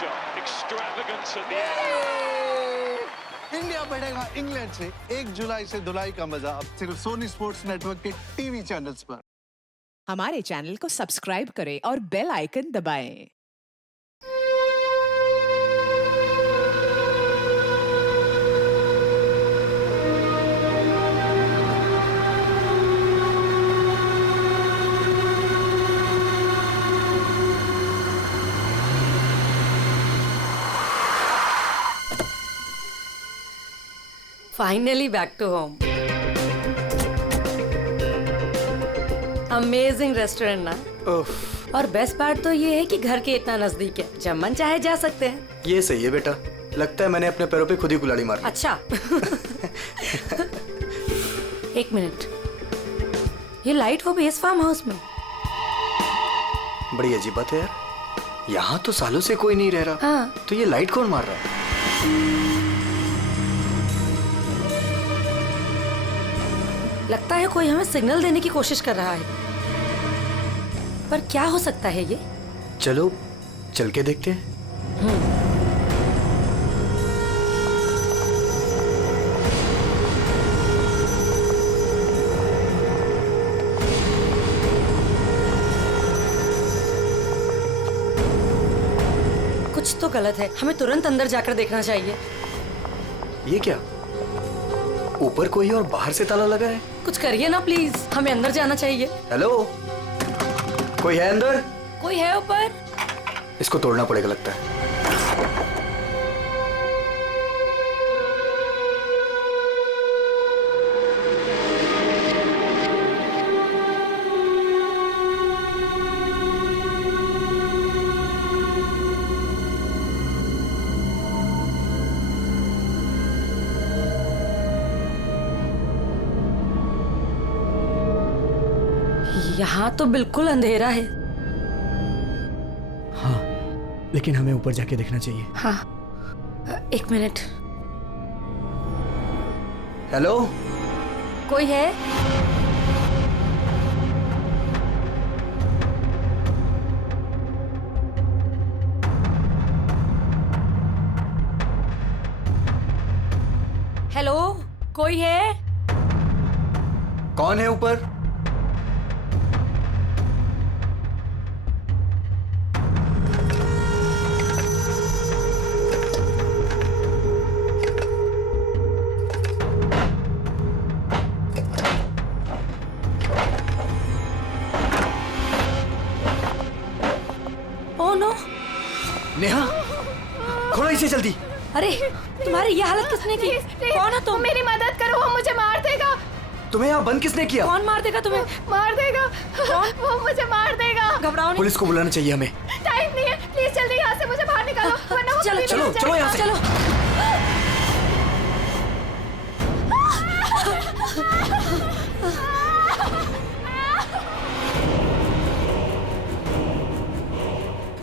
shot, extravagance at the end. India बढ़ेगा England से 1 जुलाई से धुलाई का मजा अब सिर्फ सोनी स्पोर्ट्स नेटवर्क के टीवी चैनल्स पर। हमारे चैनल को सब्सक्राइब करें और बेल आइकन दबाएं। Finally back to home. Amazing restaurant ना। और बेस्ट पार्ट तो ये है कि घर के इतना नजदीक है, जब मन चाहे जा सकते हैं। ये सही है बेटा, लगता है मैंने अपने पैरों पे खुद ही कुल्हाड़ी मार ली। अच्छा एक मिनट, ये लाइट हो भी इस फार्म हाउस में? बड़ी अजीब बात है यार, यहाँ तो सालों से कोई नहीं रह रहा। हाँ। तो ये लाइट कौन मार रहा है? लगता है कोई हमें सिग्नल देने की कोशिश कर रहा है, पर क्या हो सकता है ये? चलो चल के देखते हैं। कुछ तो गलत है, हमें तुरंत अंदर जाकर देखना चाहिए। ये क्या, ऊपर कोई और बाहर से ताला लगा है? कुछ करिए ना प्लीज, हमें अंदर जाना चाहिए। हेलो, कोई है अंदर? कोई है ऊपर? इसको तोड़ना पड़ेगा लगता है। यहाँ तो बिल्कुल अंधेरा है। हाँ, लेकिन हमें ऊपर जाके देखना चाहिए। हाँ, एक मिनट। हेलो, कोई है? हेलो, कोई है? कौन है ऊपर? Oh no! नेहा, खोलो इसे जल्दी। अरे, तुम्हारी ये हालत किसने की? कौन है तुम? मेरी मदद करो, वो मुझे मार देगा। तुम्हें यहाँ बंद किसने किया? कौन मार देगा तुम्हें? मार देगा। कौन? वो मुझे मार देगा। घबराओ नहीं। पुलिस को बुलाना चाहिए हमें। टाइम नहीं है, प्लीज जल्दी यहाँ से मुझे बाहर निकालो, वरना वो चलो, कभी चलो, मिल चलो यहाँ जाएगा। से। चलो।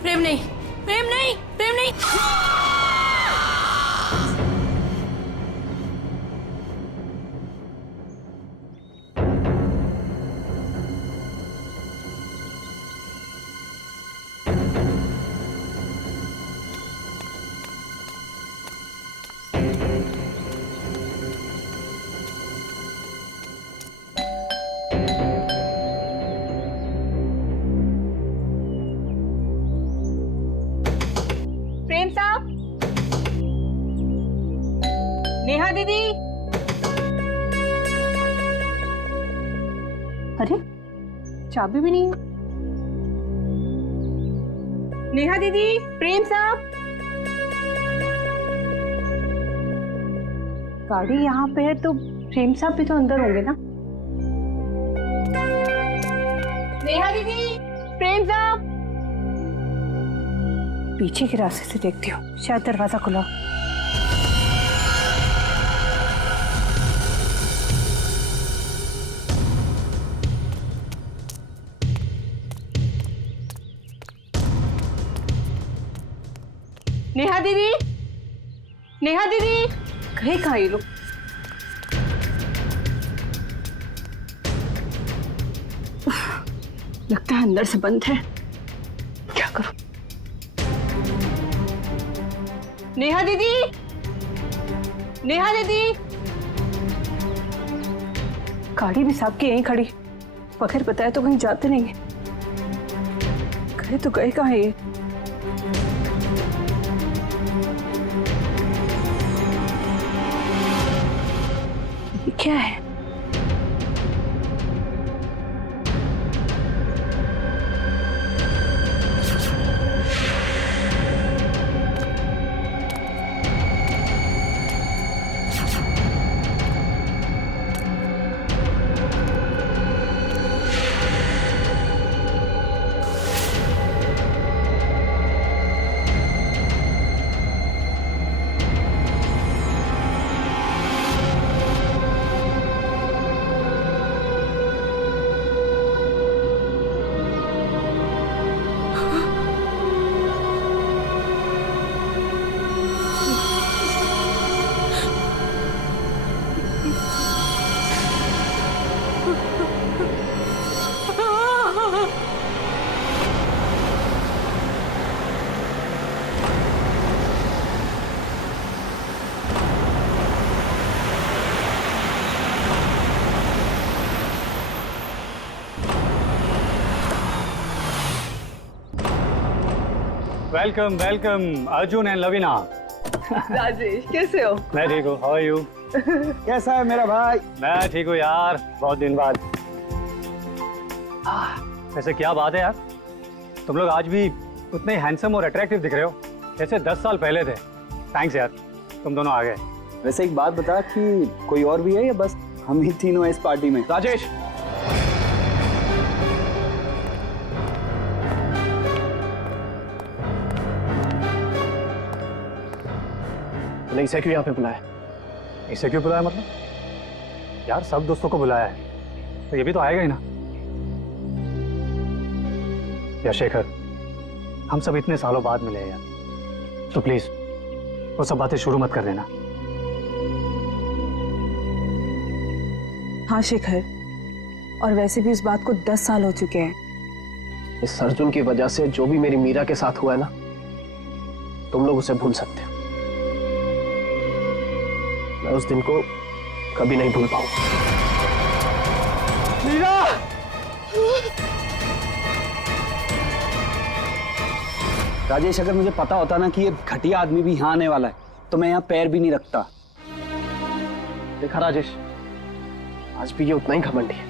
प्रेम नहीं, प्रेम नहीं, प्रेम नहीं। प्रेम साहब, नेहा दीदी। अरे, चाबी भी नहीं है। नेहा दीदी, प्रेम साहब। गाड़ी यहाँ पे है तो प्रेम साहब भी तो अंदर होंगे ना। नेहा दीदी, प्रेम साहब। पीछे के रास्ते से देखती हूँ, शायद दरवाजा खुला। नेहा दीदी, नेहा दीदी, गए कहाँ ये लोग? लगता है अंदर से बंद है। क्या करूं? नेहा दीदी, नेहा दीदी। गाड़ी भी साहब की यहीं खड़ी, बगैर बताए तो कहीं जाते नहीं है। गए तो गए कहाँ ये? ये क्या है? Welcome welcome Arjun and Lavina. Rajesh कैसे हो? मैं ठीक हूँ, हाउ आर यू? कैसा है मेरा भाई? मैं ठीक हूँ यार, बहुत दिन बाद। वैसे क्या बात है यार, तुम लोग आज भी उतने हैंडसम और अट्रैक्टिव दिख रहे हो जैसे 10 साल पहले थे। थैंक्स यार, तुम दोनों आ गए। वैसे एक बात बता कि कोई और भी है या बस हम ही तीनों हैं इस पार्टी में? राजेश, नहीं, इसे क्यों यहाँ पे बुलाया? इसे क्यों बुलाया मतलब? यार सब दोस्तों को बुलाया है तो ये भी तो आएगा ही ना। यार शेखर, हम सब इतने सालों बाद मिले हैं यार, तो प्लीज वो सब बातें शुरू मत कर देना। हाँ शेखर, और वैसे भी इस बात को 10 साल हो चुके हैं। इस अर्जुन की वजह से जो भी मेरी मीरा के साथ हुआ है ना, तुम लोग उसे भूल सकते हो। मैं उस दिन को कभी नहीं भूल पाऊंगा। मीरा! राजेश, अगर मुझे पता होता ना कि ये घटिया आदमी भी यहाँ आने वाला है तो मैं यहाँ पैर भी नहीं रखता। देखा राजेश, आज भी ये उतना ही घमंडी है,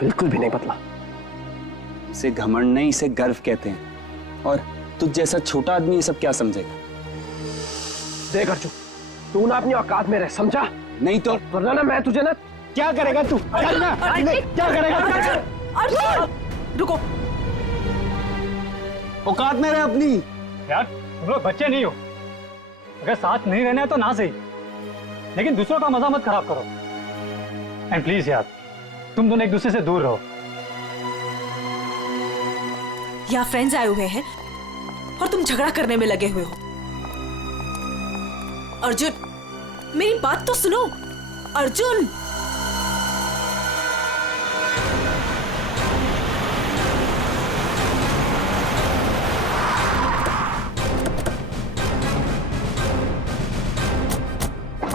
बिल्कुल भी नहीं बदला। इसे घमंड नहीं, इसे गर्व कहते हैं। और तुझ जैसा छोटा आदमी ये सब क्या समझेगा? देख अर्जुन, तू ना अपनी औकात में रह, समझा? नहीं तो वरना ना मैं तुझे ना। क्या करेगा तू? क्या करेगा? रुको, औकात में रह अपनी। यार तुम लोग बच्चे नहीं हो, अगर साथ नहीं रहना है तो ना सही, लेकिन दूसरों का मजा मत खराब करो। एंड प्लीज यार, तुम दोनों एक दूसरे से दूर रहो। यहाँ फ्रेंड्स आए हुए हैं और तुम झगड़ा करने में लगे हुए हो। अर्जुन, मेरी बात तो सुनो। अर्जुन,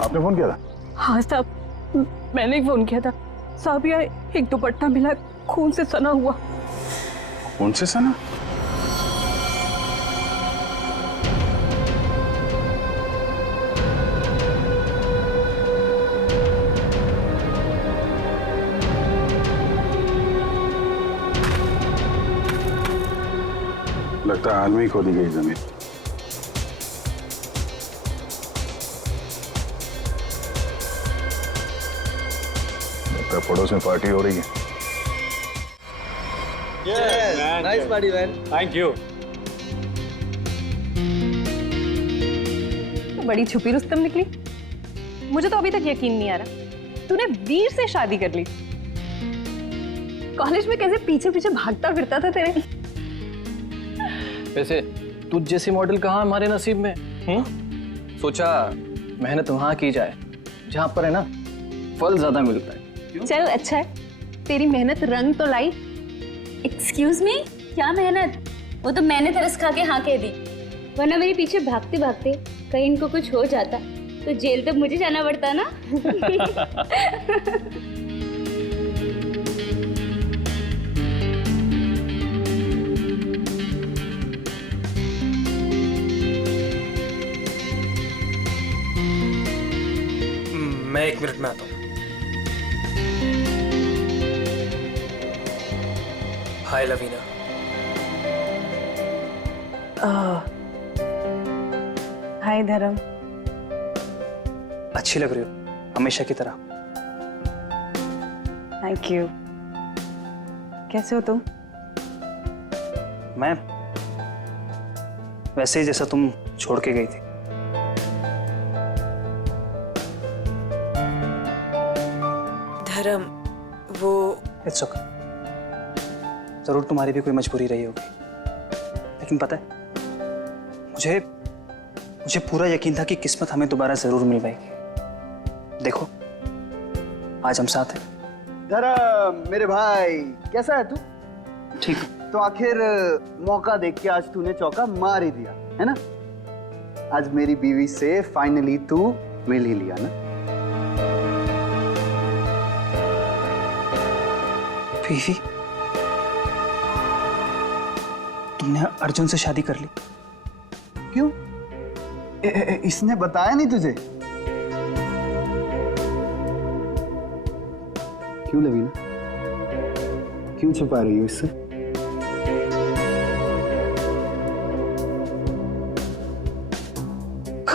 आपने फोन किया था? हाँ साहब, मैंने ही फोन किया था। साहब यार, एक दुपट्टा मिला, खून से सना हुआ। कौन से सना? लगता है हाल में ही खोदी गई जमीन। लगता है पड़ोस में पार्टी हो रही है। Nice party man. Thank you. तो बड़ी छुपी रुस्तम निकली। मुझे तो अभी तक यकीन नहीं आ रहा तूने वीर से शादी कर ली। कॉलेज में कैसे पीछे पीछे भागता फिरता था तेरे। वैसे तुझ जैसी मॉडल कहाँ हमारे नसीब में? सोचा मेहनत वहां की जाए जहां पर है ना फल ज्यादा मिलता है। चल अच्छा है, तेरी मेहनत रंग तो लाई। एक्सक्यूज मी, क्या मेहनत? वो तो मैंने तरस खा के हाँ कह दी, वरना मेरे पीछे भागते भागते कहीं इनको कुछ हो जाता तो जेल तो मुझे जाना पड़ता ना। मैं 1 मिनट में आता हूँ। हाय लवीना। हाय धर्म। अच्छी लग रही हो, हमेशा की तरह। Thank you. कैसे हो तुम? मैं वैसे ही जैसा तुम छोड़ के गई थी। धर्म, वो इट्स ओके। जरूर तुम्हारी भी कोई मजबूरी रही होगी, लेकिन पता है मुझे पूरा यकीन था कि किस्मत हमें दोबारा जरूर मिल पाएगी। देखो आज हम साथ हैं। धर्म मेरे भाई, कैसा है तू? ठीक। तो आखिर मौका देख के आज तूने चौका मार ही दिया है ना। आज मेरी बीवी से फाइनली तू मिल ही लिया ना। बीवी? तुमने अर्जुन से शादी कर ली? क्यों? इसने बताया नहीं तुझे? क्यों लवीना, क्यों छुपा रही हो इससे?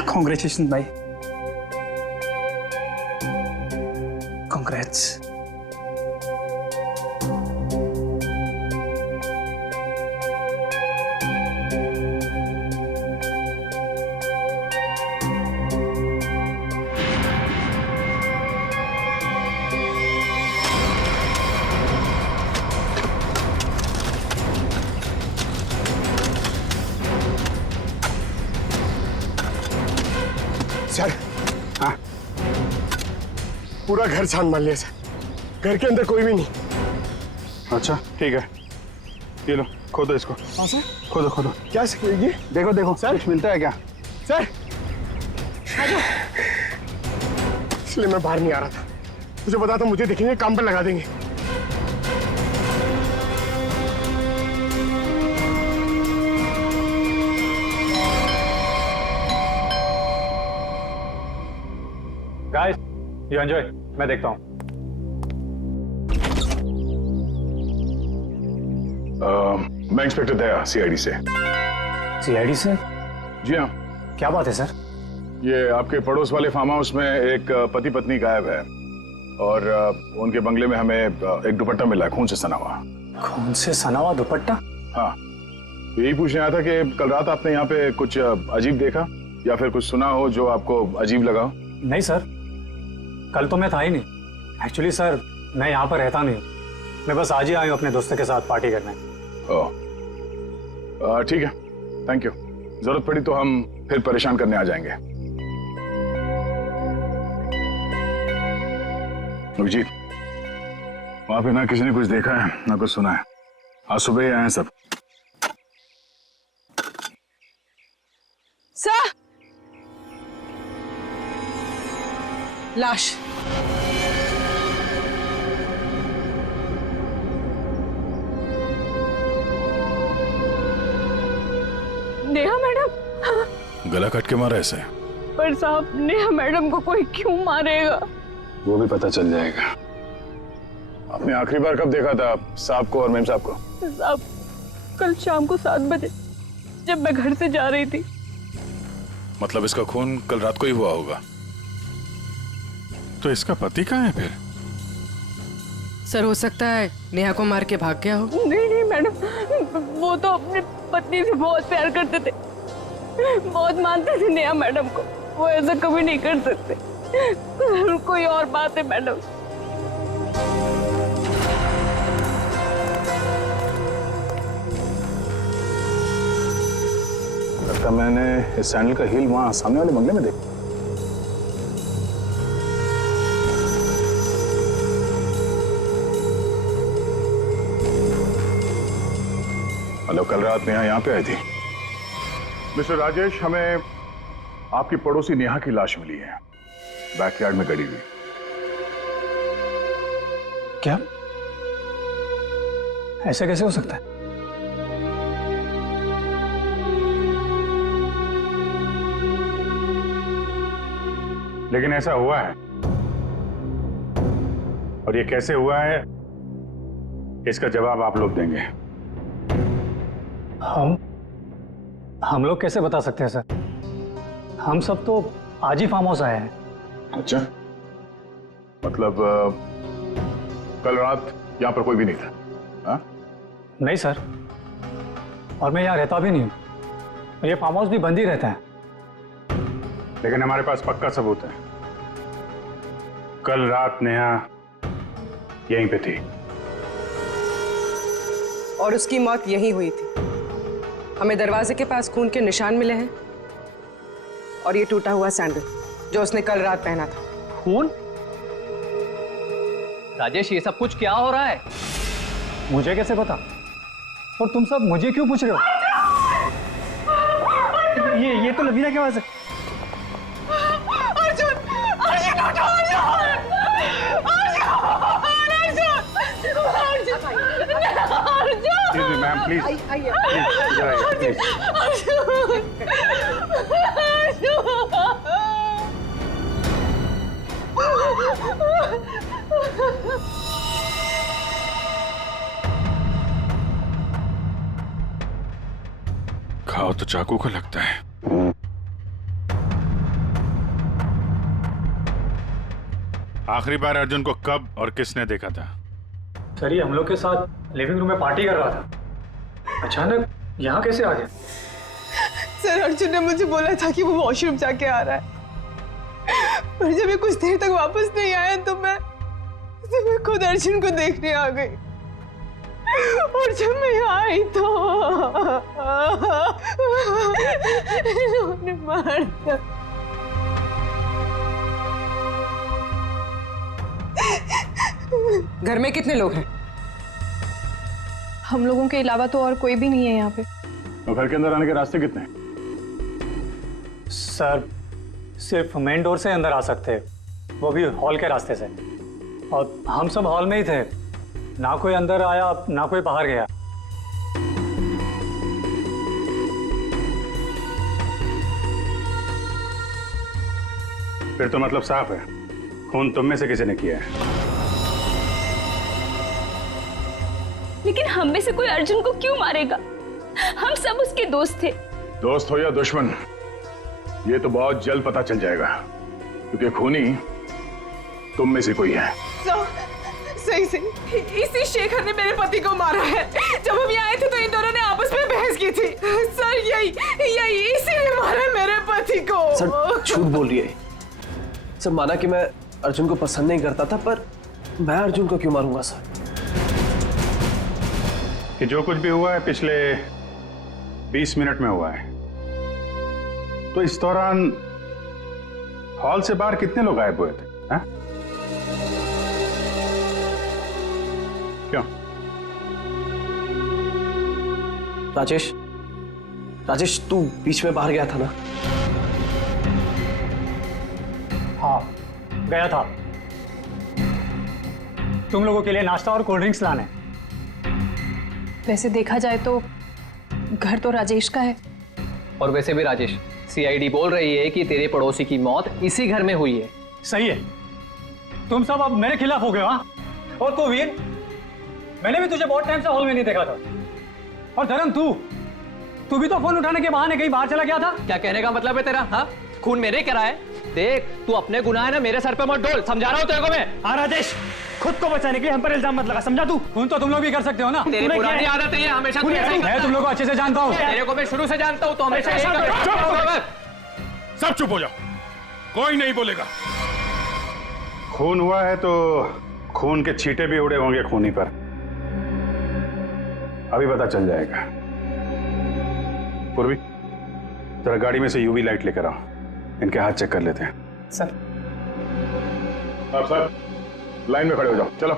कॉन्ग्रेचुलेशन भाई, कॉन्ग्रेट्स। सर, हाँ, पूरा घर छान मार लिया सर। घर के अंदर कोई भी नहीं। अच्छा ठीक है, ये लो खोदो इसको। हाँ सर। खोदो खोदो। क्या सर ये? देखो देखो सर कुछ मिलता है क्या? सर इसलिए मैं बाहर नहीं आ रहा था। मुझे पता था मुझे देखेंगे काम पर लगा देंगे। गाइस, यू एंजॉय, मैं देखता हूँ। मैं इंस्पेक्टर दया, सीआईडी से। सीआईडी से? जी हाँ। क्या बात है सर? ये आपके पड़ोस वाले फार्म हाउस में एक पति पत्नी गायब है और उनके बंगले में हमें एक दुपट्टा मिला है, खून से सना हुआ। खून से सना हुआ दुपट्टा? हाँ, यही पूछने आया था कि कल रात आपने यहाँ पे कुछ अजीब देखा या फिर कुछ सुना हो जो आपको अजीब लगा हो? नहीं सर, कल तो मैं था ही नहीं। एक्चुअली सर, मैं यहाँ पर रहता नहीं, मैं बस आज ही आया हूँ अपने दोस्तों के साथ पार्टी करने। ओह, ठीक है, थैंक यू। जरूरत पड़ी तो हम फिर परेशान करने आ जाएंगे। अभिजीत, वहां पे ना किसी ने कुछ देखा है ना कुछ सुना है। आज सुबह ही आए हैं सब। सर, लाश। नेहा मैडम। गला कट के मारा ऐसे? पर साहब, नेहा मैडम को कोई क्यों मारेगा? वो भी पता चल जाएगा। आपने आखिरी बार कब देखा था साहब को और मेम साहब को? साहब, कल शाम को 7 बजे जब मैं घर से जा रही थी। मतलब इसका खून कल रात को ही हुआ होगा। तो इसका पति कहाँ है फिर? सर, हो सकता है नेहा को मार के भाग गया हो। नहीं नहीं मैडम, वो तो अपनी पत्नी से बहुत प्यार करते थे, बहुत मानते थे नेहा मैडम को। वो ऐसा कभी नहीं कर सकते। कोई और बात है मैडम। लगता मैंने इस सैंडल का हील वहां सामने वाले बंगले में देखा। मतलब कल रात नेहा यहाँ पे आई थी। मिस्टर राजेश, हमें आपकी पड़ोसी नेहा की लाश मिली है, बैकयार्ड में गड़ी हुई। क्या? ऐसा कैसे हो सकता है? लेकिन ऐसा हुआ है, और ये कैसे हुआ है इसका जवाब आप लोग देंगे। हम लोग कैसे बता सकते हैं सर? हम सब तो आज ही फार्म हाउस आए हैं। अच्छा, मतलब कल रात यहां पर कोई भी नहीं था? हाँ? नहीं सर, और मैं यहाँ रहता भी नहीं हूँ। ये फार्म हाउस भी बंद ही रहता है। लेकिन हमारे पास पक्का सबूत है, कल रात नेहा यहीं पे थी और उसकी मौत यहीं हुई थी। हमें दरवाजे के पास खून के निशान मिले हैं और ये टूटा हुआ सैंडल जो उसने कल रात पहना था। खून? राजेश, ये सब कुछ क्या हो रहा है? मुझे कैसे पता? और तुम सब मुझे क्यों पूछ रहे हो? ये तो लवीना की आवाज है। मैम प्लीज, खाओ तो चाकू को लगता है। आखिरी बार अर्जुन को कब और किसने देखा था? सर, ये हम लोग के साथ लिविंग रूम में पार्टी कर रहा था। अचानक यहाँ कैसे आ गया? सर, अर्जुन ने मुझे बोला था कि वो वॉशरूम जाके आ रहा है, पर जब ये कुछ देर तक वापस नहीं आया तो मैं खुद अर्जुन को देखने आ गई। और जब मैं यहाँ आई तो इन्होंने मार दिया। घर में कितने लोग हैं? हम लोगों के अलावा तो और कोई भी नहीं है यहाँ पे। तो घर के अंदर आने के रास्ते कितने हैं? सर, सिर्फ मेन डोर से अंदर आ सकते हैं, वो भी हॉल के रास्ते से। और हम सब हॉल में ही थे, ना कोई अंदर आया ना कोई बाहर गया। फिर तो मतलब साफ है, खून तुम में से किसी ने किया है। लेकिन हम में से कोई अर्जुन को क्यों मारेगा? हम सब उसके दोस्त थे। दोस्त हो या दुश्मन, ये तो बहुत जल्द पता चल जाएगा, क्योंकि खूनी तुम में से कोई है। सही से इसी शेखर ने मेरे पति को मारा है। जब हम यहाँ आए थे तो इन दोनों ने आपस में बहस की थी। सर, यही इसी ने मारा मेरे पति को। सर, झूठ बोल रही है। सर, माना कि मैं अर्जुन को पसंद नहीं करता था, पर मैं अर्जुन को क्यों मारूंगा सर? कि जो कुछ भी हुआ है पिछले 20 मिनट में हुआ है, तो इस दौरान हॉल से बाहर कितने लोग गायब हुए थे? हा? क्यों? राजेश, तू बीच में बाहर गया था ना? हाँ, गया था तुम लोगों के लिए नाश्ता और कोल्ड ड्रिंक्स लाने। वैसे देखा जाए तो घर तो राजेश का है। और वैसे भी राजेश, सीआईडी बोल रही है कि तेरे पड़ोसी की मौत इसी घर में हुई है। सही है, तुम सब अब मेरे खिलाफ हो गए। हाँ, और तो वीर, मैंने भी तुझे बहुत टाइम से हॉल में नहीं देखा था। और धर्म, तू भी तो फोन उठाने के बहाने कहीं बाहर चला गया था। क्या कहने का मतलब है तेरा? हाँ, खून मेरे कराए। देख, तू अपने गुनाह है ना मेरे सर पे मत डोल, समझा रहा हूँ तेरे को मैं। हाँ राजेश, खुद को बचाने के लिए हम पर इल्जाम मत लगा, समझा तू? खून तो तुम लोग भी कर सकते हो ना। तेरी पुरानी आदत है, हमेशा तू ऐसा ही मैं तुम लोग को अच्छे से जानता हूँ। तेरे को मैं शुरू से जानता हूँ, तो हमेशा ऐसा सब चुप हो जाओ, कोई नहीं बोलेगा। खून हुआ है तो खून के छींटे भी उड़े होंगे खूनी पर, अभी पता चल जाएगा। पूर्वी, जरा गाड़ी में से यूवी लाइट लेकर आओ, इनके हाथ चेक कर लेते हैं। सर। आप सब लाइन में खड़े हो जाओ, चलो।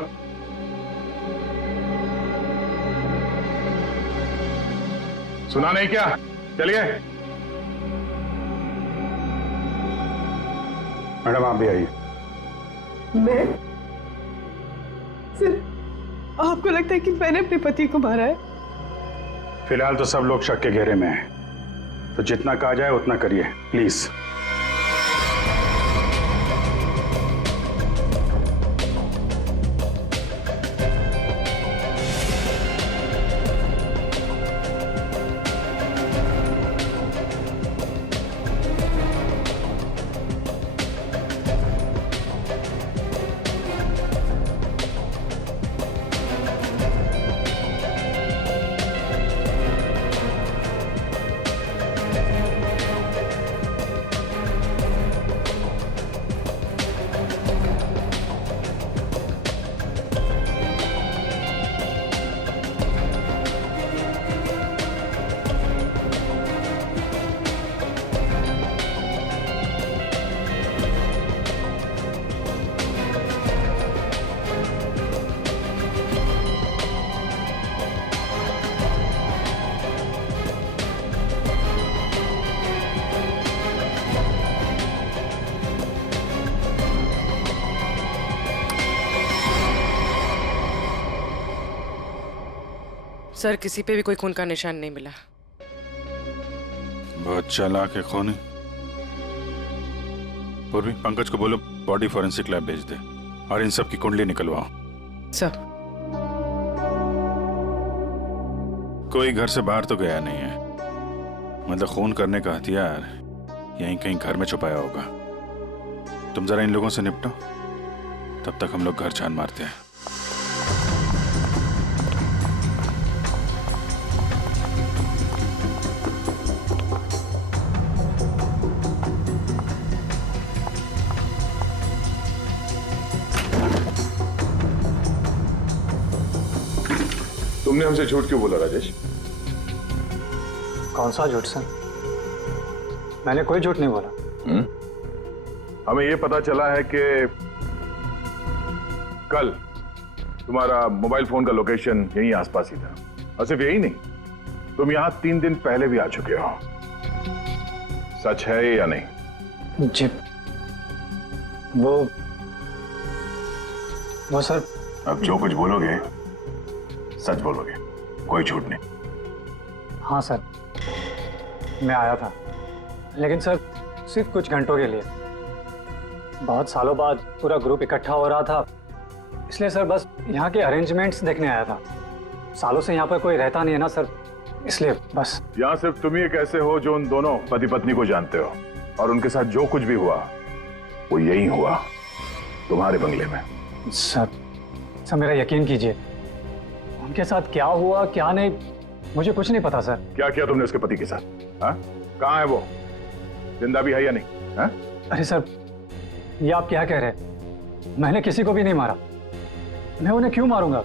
सुना नहीं क्या? चलिए। मैडम आप भी आइए। मैं? सर, आपको लगता है कि मैंने अपने पति को मारा है? फिलहाल तो सब लोग शक के घेरे में हैं, तो जितना कहा जाए उतना करिए प्लीज। सर, किसी पे भी कोई खून का निशान नहीं मिला। बहुत चालाक है खूनी। पूर्वी, पंकज को बोलो बॉडी फॉरेंसिक लैब भेज दे और इन सब की कुंडली निकलवाओ। सर। कोई घर से बाहर तो गया नहीं है, मतलब खून करने का हथियार यहीं कहीं घर में छुपाया होगा। तुम जरा इन लोगों से निपटो, तब तक हम लोग घर छान मारते हैं। तुमने हमसे झूठ क्यों बोला राजेश? कौन सा झूठ सर? मैंने कोई झूठ नहीं बोला। हमें यह पता चला है कि कल तुम्हारा मोबाइल फोन का लोकेशन यहीं आसपास ही था, और सिर्फ यही नहीं, तुम यहां 3 दिन पहले भी आ चुके हो। सच है या नहीं? जी, वो सर। अब जो कुछ बोलोगे सच बोलोगे, कोई झूठ नहीं। हाँ सर, मैं आया था, लेकिन सर सिर्फ कुछ घंटों के लिए। बहुत सालों बाद पूरा ग्रुप इकट्ठा हो रहा था, इसलिए सर बस यहाँ के अरेंजमेंट्स देखने आया था। सालों से यहाँ पर कोई रहता नहीं है ना सर, इसलिए बस। यहाँ सिर्फ तुम ही एक ऐसे हो जो उन दोनों पति पत्नी को जानते हो, और उनके साथ जो कुछ भी हुआ वो यही हुआ, तुम्हारे बंगले में। सर मेरा यकीन कीजिए, उनके साथ क्या हुआ क्या नहीं मुझे कुछ नहीं पता सर। क्या किया तुमने उसके पति के साथ? हाँ, कहाँ है वो? जिंदा भी है या नहीं? हाँ? अरे सर, ये आप क्या कह रहे हैं? मैंने किसी को भी नहीं मारा। मैं उन्हें क्यों मारूंगा,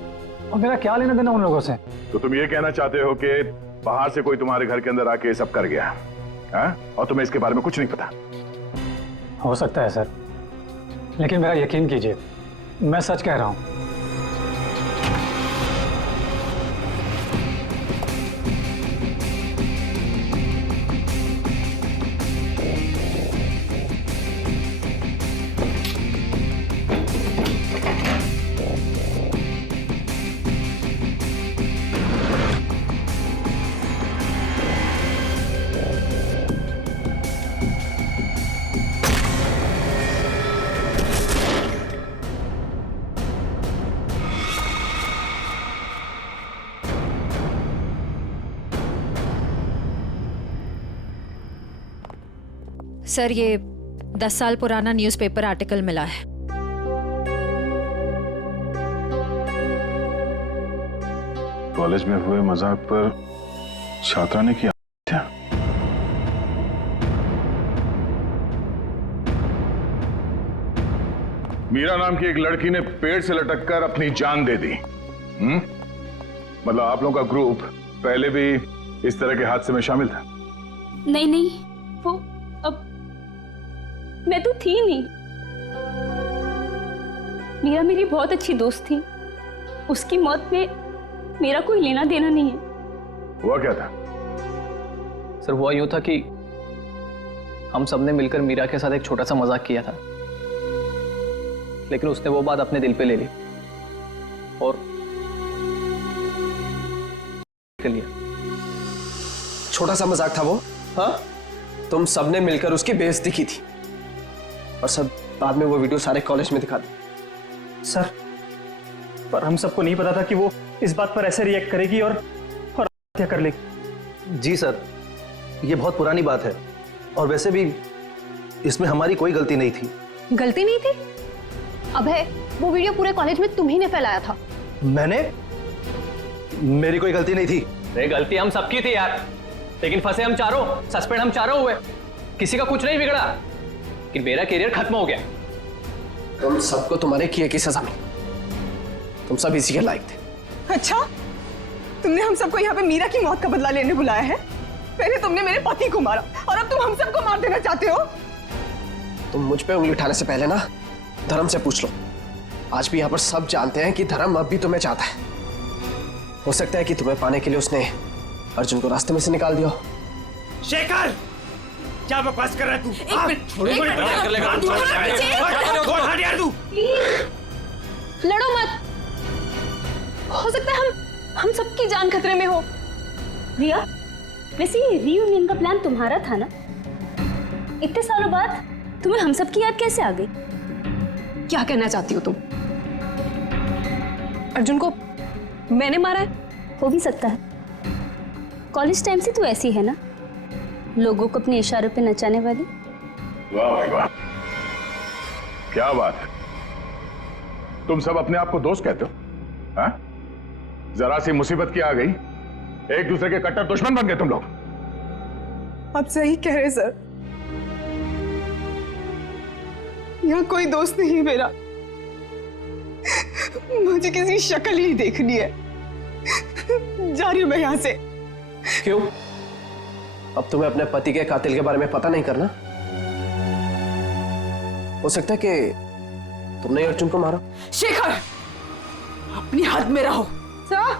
और मेरा क्या लेना देना उन लोगों से? तो तुम ये कहना चाहते हो कि बाहर से कोई तुम्हारे घर के अंदर आके ये सब कर गया, हाँ? और तुम्हें इसके बारे में कुछ नहीं पता? हो सकता है सर, लेकिन मेरा यकीन कीजिए, मैं सच कह रहा हूं। सर, ये 10 साल पुराना न्यूज़पेपर आर्टिकल मिला है। कॉलेज में हुए मजाक पर छात्रा ने किया हत्या। मीरा नाम की एक लड़की ने पेड़ से लटककर अपनी जान दे दी। मतलब आप लोगों का ग्रुप पहले भी इस तरह के हादसे में शामिल था? नहीं नहीं, वो अब मैं तो थी नहीं। मीरा मेरी बहुत अच्छी दोस्त थी, उसकी मौत में मेरा कोई लेना देना नहीं है। हुआ क्या था? सर, हुआ यूं था कि हम सबने मिलकर मीरा के साथ एक छोटा सा मजाक किया था। लेकिन उसने वो बात अपने दिल पे ले ली और कर लिया। छोटा सा मजाक था वो। हाँ, तुम सबने मिलकर उसकी बेइज्जती की थी और सब बाद में वो वीडियो सारे कॉलेज में दिखा दी। सर, पर हम सबको नहीं पता था कि वो इस बात पर ऐसे रिएक्ट करेगी और हत्या कर लेगी। जी सर, ये बहुत पुरानी बात है और वैसे भी इसमें हमारी कोई गलती नहीं थी। गलती नहीं थी? अभय, वो वीडियो पूरे कॉलेज में तुम ही ने फैलाया था। मैंने? मेरी कोई गलती नहीं थी। अरे गलती हम सबकी थी यार, लेकिन फंसे हम चारों, सस्पेंड हम चारों हुए। किसी का कुछ नहीं बिगड़ा, लेकिन मेरा करियर खत्म हो गया। तुम सबको तुम्हारे किए की सजा मिली। तुम सब इसी के लायक थे। अच्छा, तुमने हम सबको यहाँ पे मीरा की मौत का बदला लेने बुलाया है? पहले तुमने मेरे पति को मारा और अब तुम हम सबको मार देना चाहते हो? तुम मुझ पे उंगली उठाने से पहले ना धर्म से पूछ लो। आज भी यहाँ पर सब जानते हैं कि धर्म अब भी तुम्हें चाहता है। हो सकता है कि तुम्हें पाने के लिए उसने अर्जुन को रास्ते में से निकाल दिया। शेखर, क्या बकवास कर रहा है तू? लड़ो मत। हो सकता है हम सबकी जान खतरे में हो। रिया, वैसे ये रीयूनियन का प्लान तुम्हारा था ना? इतने सालों बाद तुम्हें हम सब की याद कैसे आ गई? क्या कहना चाहती हो तुम? अर्जुन को मैंने मारा है? हो भी सकता है। कॉलेज टाइम से तू ऐसी है ना, लोगों को अपने इशारों पे नचाने वाली। वाह भाई वाह, क्या बात है। तुम सब अपने आप को दोस्त कहते हो? हाँ? जरा सी मुसीबत की आ गई, एक दूसरे के कट्टर दुश्मन बन गए तुम लोग। आप सही कह रहे सर, यहाँ कोई दोस्त नहीं मेरा। मुझे किसी शक्ल ही देखनी है। जा रही हूं मैं यहाँ से। क्यों? अब तुम्हें अपने पति के कातिल के बारे में पता नहीं करना? हो सकता है कि तुमने अर्जुन को मारा। शेखर, अपनी हद में रहो। सर,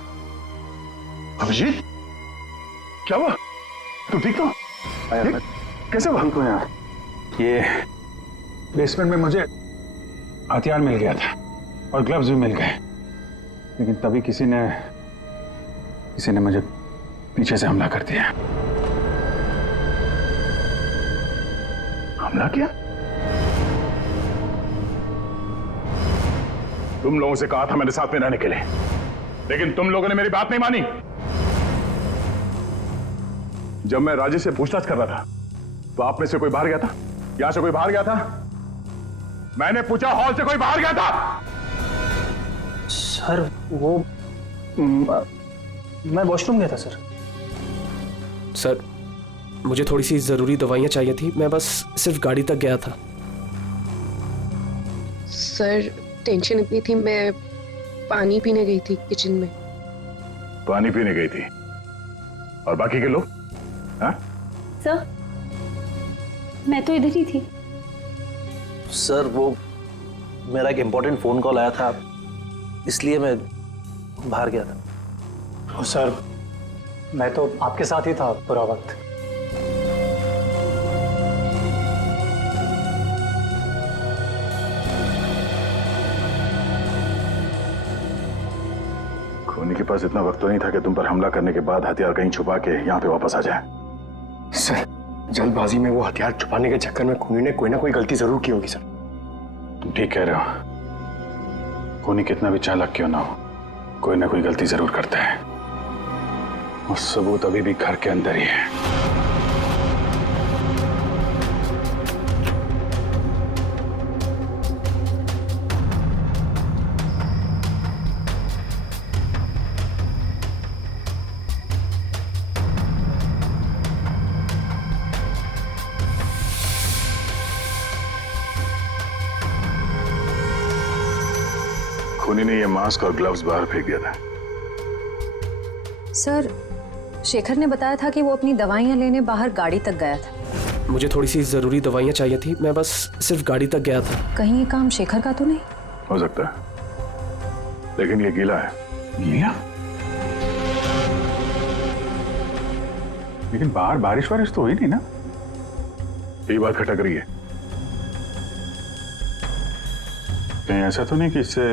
अभिजीत, क्या हुआ? तुम ठीक हो? कैसे हुआ? ठीक हो यार। ये बेसमेंट में मुझे हथियार मिल गया था और ग्लव्स भी मिल गए, लेकिन तभी किसी ने मुझे पीछे से हमला कर दिया। हमला किया? तुम लोगों से कहा था मेरे साथ में रहने के लिए, लेकिन तुम लोगों ने मेरी बात नहीं मानी। जब मैं राजेश से पूछताछ कर रहा था तो आप में से कोई बाहर गया था? यहां से कोई बाहर गया था? मैंने पूछा, हॉल से कोई बाहर गया था? सर, वो मैं वॉशरूम गया था सर। सर, मुझे थोड़ी सी जरूरी दवाइयां चाहिए थी। मैं बस सिर्फ गाड़ी तक गया था। सर, टेंशन इतनी थी, मैं पानी पीने गई थी किचन में। पानी पीने गई थी? और बाकी के लोग? हाँ? सर, मैं तो इधर ही थी। सर, वो मेरा एक इम्पोर्टेंट फोन कॉल आया था, इसलिए मैं बाहर गया था। सर, मैं तो आपके साथ ही था पूरा वक्त। खूनी के पास इतना वक्त तो नहीं था कि तुम पर हमला करने के बाद हथियार कहीं छुपा के यहाँ पे वापस आ जाए। सर, जल्दबाजी में वो हथियार छुपाने के चक्कर में खूनी ने कोई ना कोई गलती जरूर की होगी। सर, तुम ठीक कह रहे हो। खूनी कितना भी चालाक क्यों ना हो, कोई ना कोई गलती जरूर करता है, और सबूत अभी भी घर के अंदर ही है। खूनी ने ये मास्क और ग्लव्स बाहर फेंक दिया था। सर, शेखर ने बताया था कि वो अपनी दवाइयां लेने बाहर गाड़ी तक गया था। मुझे थोड़ी सी जरूरी दवाइयां चाहिए थी, मैं बस सिर्फ गाड़ी तक गया था। कहीं ये काम शेखर का तो नहीं? हो सकता है, लेकिन ये गीला है। गीला? लेकिन बाहर बारिश वारिश तो हुई नहीं ना? यही बात खटक रही है। कहीं ऐसा तो नहीं कि इससे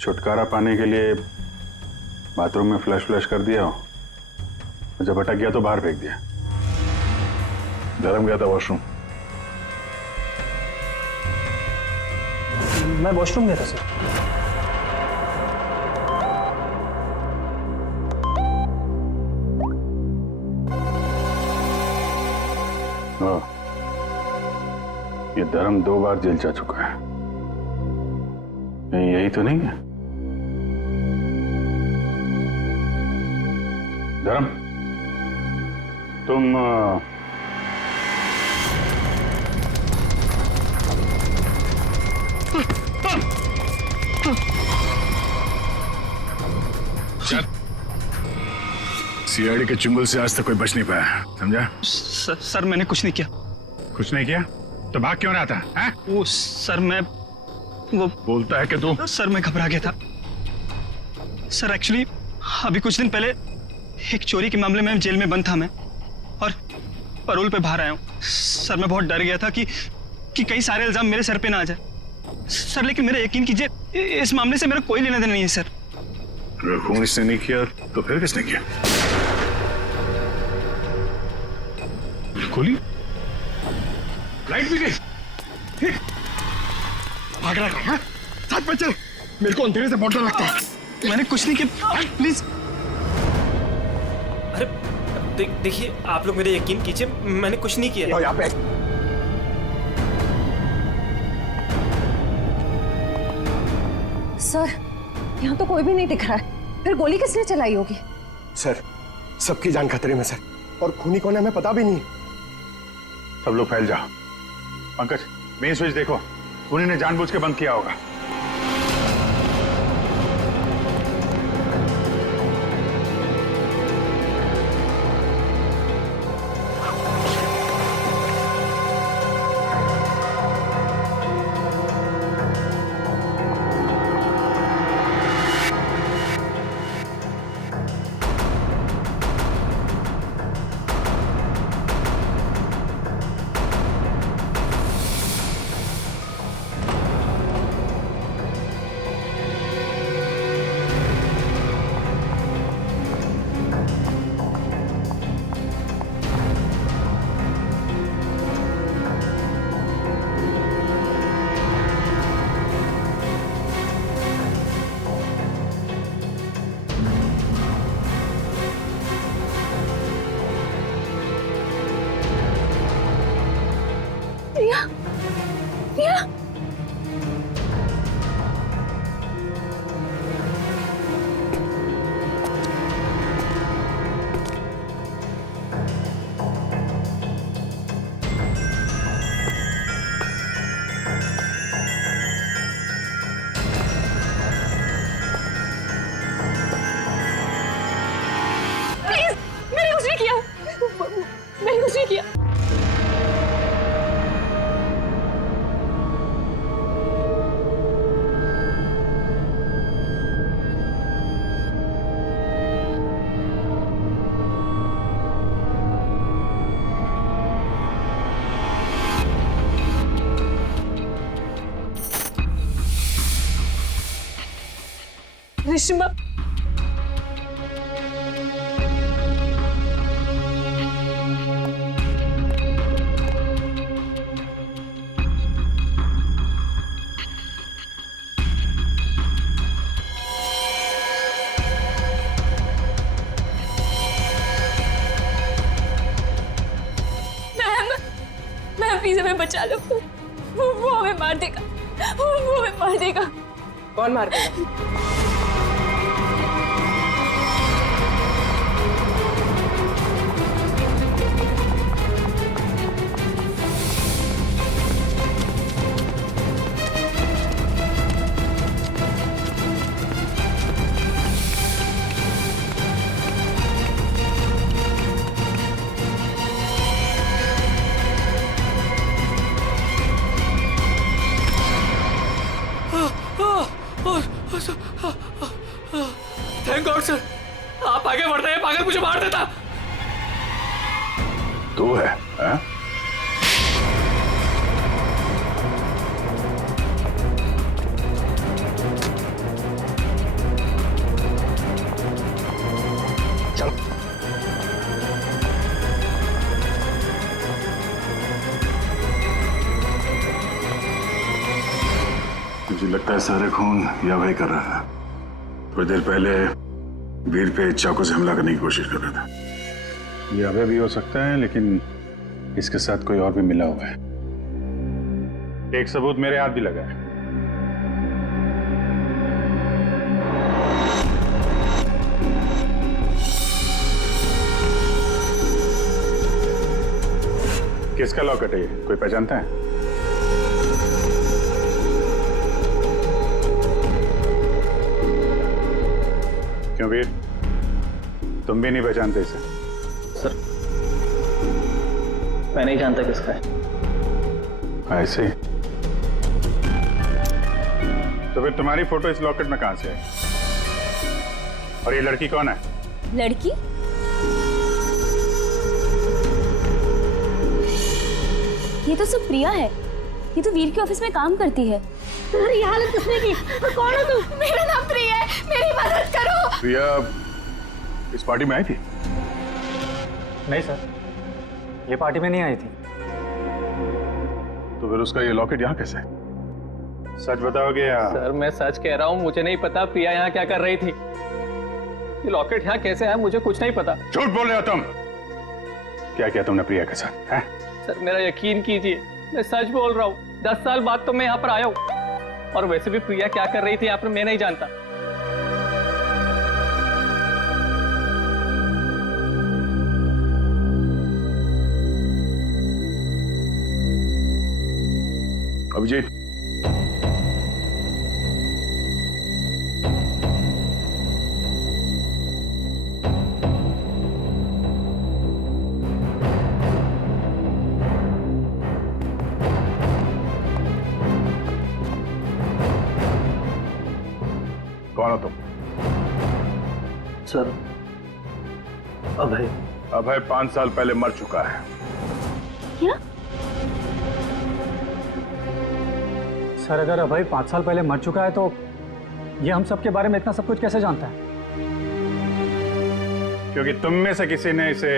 छुटकारा पाने के लिए बाथरूम में फ्लश कर दिया हो, जब अटक गया तो बाहर फेंक दिया? धर्म गया था वॉशरूम। मैं वॉशरूम गया था सर। ये धर्म 2 बार जेल जा चुका है, कहीं यही तो नहीं है? धर्म, तुम सीआईडी के चुंगल से आज तक कोई बच नहीं पाया, समझा? सर मैंने कुछ नहीं किया। कुछ नहीं किया तो भाग क्यों रहा था? हैं? वो सर मैं वो बोलता है कि तू सर मैं घबरा गया था सर। एक्चुअली अभी कुछ दिन पहले एक चोरी के मामले में जेल में बंद था मैं, और पैरोल पे बाहर आया हूँ सर। मैं बहुत डर गया था कि कई सारे इल्जाम मेरे सर पे ना आ जाए सर। लेकिन मेरा यकीन कीजिए, इस मामले से मेरा कोई लेना देना नहीं है सर। अगर खून इसने नहीं किया तो फिर किसने किया? गोली? लाइट भी गई? भाग रहा है? साथ में चल, मेरे को अंधेरे से बहुत डर लगता है। मैंने कुछ नहीं किया, प्लीज। अरे देखिए, आप लोग मेरे यकीन कीजिए, मैंने कुछ नहीं किया। यहाँ पे सर, यहाँ तो कोई भी नहीं दिख रहा है, फिर गोली किसने चलाई होगी? सर, सबकी जान खतरे में सर, और खूनी कौन है हमें पता भी नहीं। सब लोग फैल जाओ। पंकज, मेन स्विच देखो, खूनी ने जानबूझ के बंद किया होगा। रिया, रिया, प्लीज, मैंने कुछ नहीं किया, मैंने कुछ नहीं किया। रिश्मा, मैम प्लीज हमें बचा लो, वो हमें मार देगा, वो हमें मार देगा। कौन मार देगा? थैंक गॉड सर, आप आगे बढ़ रहे हैं, पागल मुझे मार देता। तू है, हाँ? मुझे लगता है सारा खून यह वही कर रहा था। थोड़ी देर पहले वीर पे चाकू से हमला करने की कोशिश कर रहा था। ये अभय भी हो सकता है, लेकिन इसके साथ कोई और भी मिला हुआ है। एक सबूत मेरे हाथ भी लगा है। किसका लॉकेट है ये? कोई पहचानता है? क्यों वीर, तुम भी नहीं पहचानते इसे? सर, मैं नहीं जानता किसका है। ऐसे ही? तो फिर तुम्हारी फोटो इस लॉकेट में कहां से आई? और ये लड़की कौन है? लड़की? ये तो सब प्रिया है। ये तो वीर के ऑफिस में काम करती है। तुम्हारी हालत किसने की? कौन हो तुम? मेरा नाम प्रिया है, मेरी मदद करो। प्रिया इस पार्टी में आई थी? नहीं सर, ये पार्टी में नहीं आई थी। तो फिर उसका ये लॉकेट यहाँ कैसे? सच बताओगे या? सर मैं सच कह रहा हूँ, मुझे नहीं पता प्रिया यहाँ क्या कर रही थी। ये लॉकेट यहाँ कैसे है मुझे कुछ नहीं पता। झूठ बोल रहे हो तुम। क्या किया तुमने प्रिया के साथ है? सर मेरा यकीन कीजिए, मैं सच बोल रहा हूँ। 10 साल बाद तो मैं यहाँ पर आया हूँ, और वैसे भी प्रिया क्या कर रही थी यहाँ पर मैं नहीं जानता। अभिजीत, कौन हो तुम? सर, अभय। अभय 5 साल पहले मर चुका है। क्या? सर अगर अभय 5 साल पहले मर चुका है तो ये हम सब के बारे में इतना सब कुछ कैसे जानता है? क्योंकि तुम में से किसी ने इसे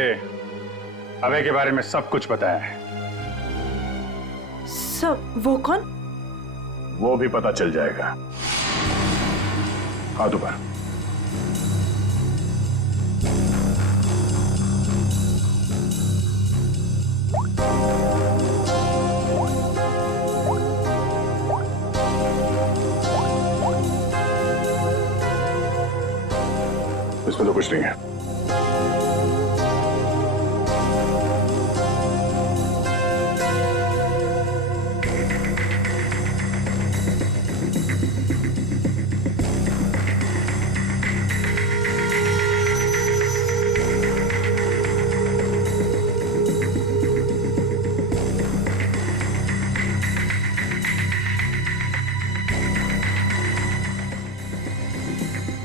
अभय के बारे में सब कुछ बताया है। सब? वो कौन? वो भी पता चल जाएगा। हाथ ऊपर। इसमें तो कुछ नहीं है।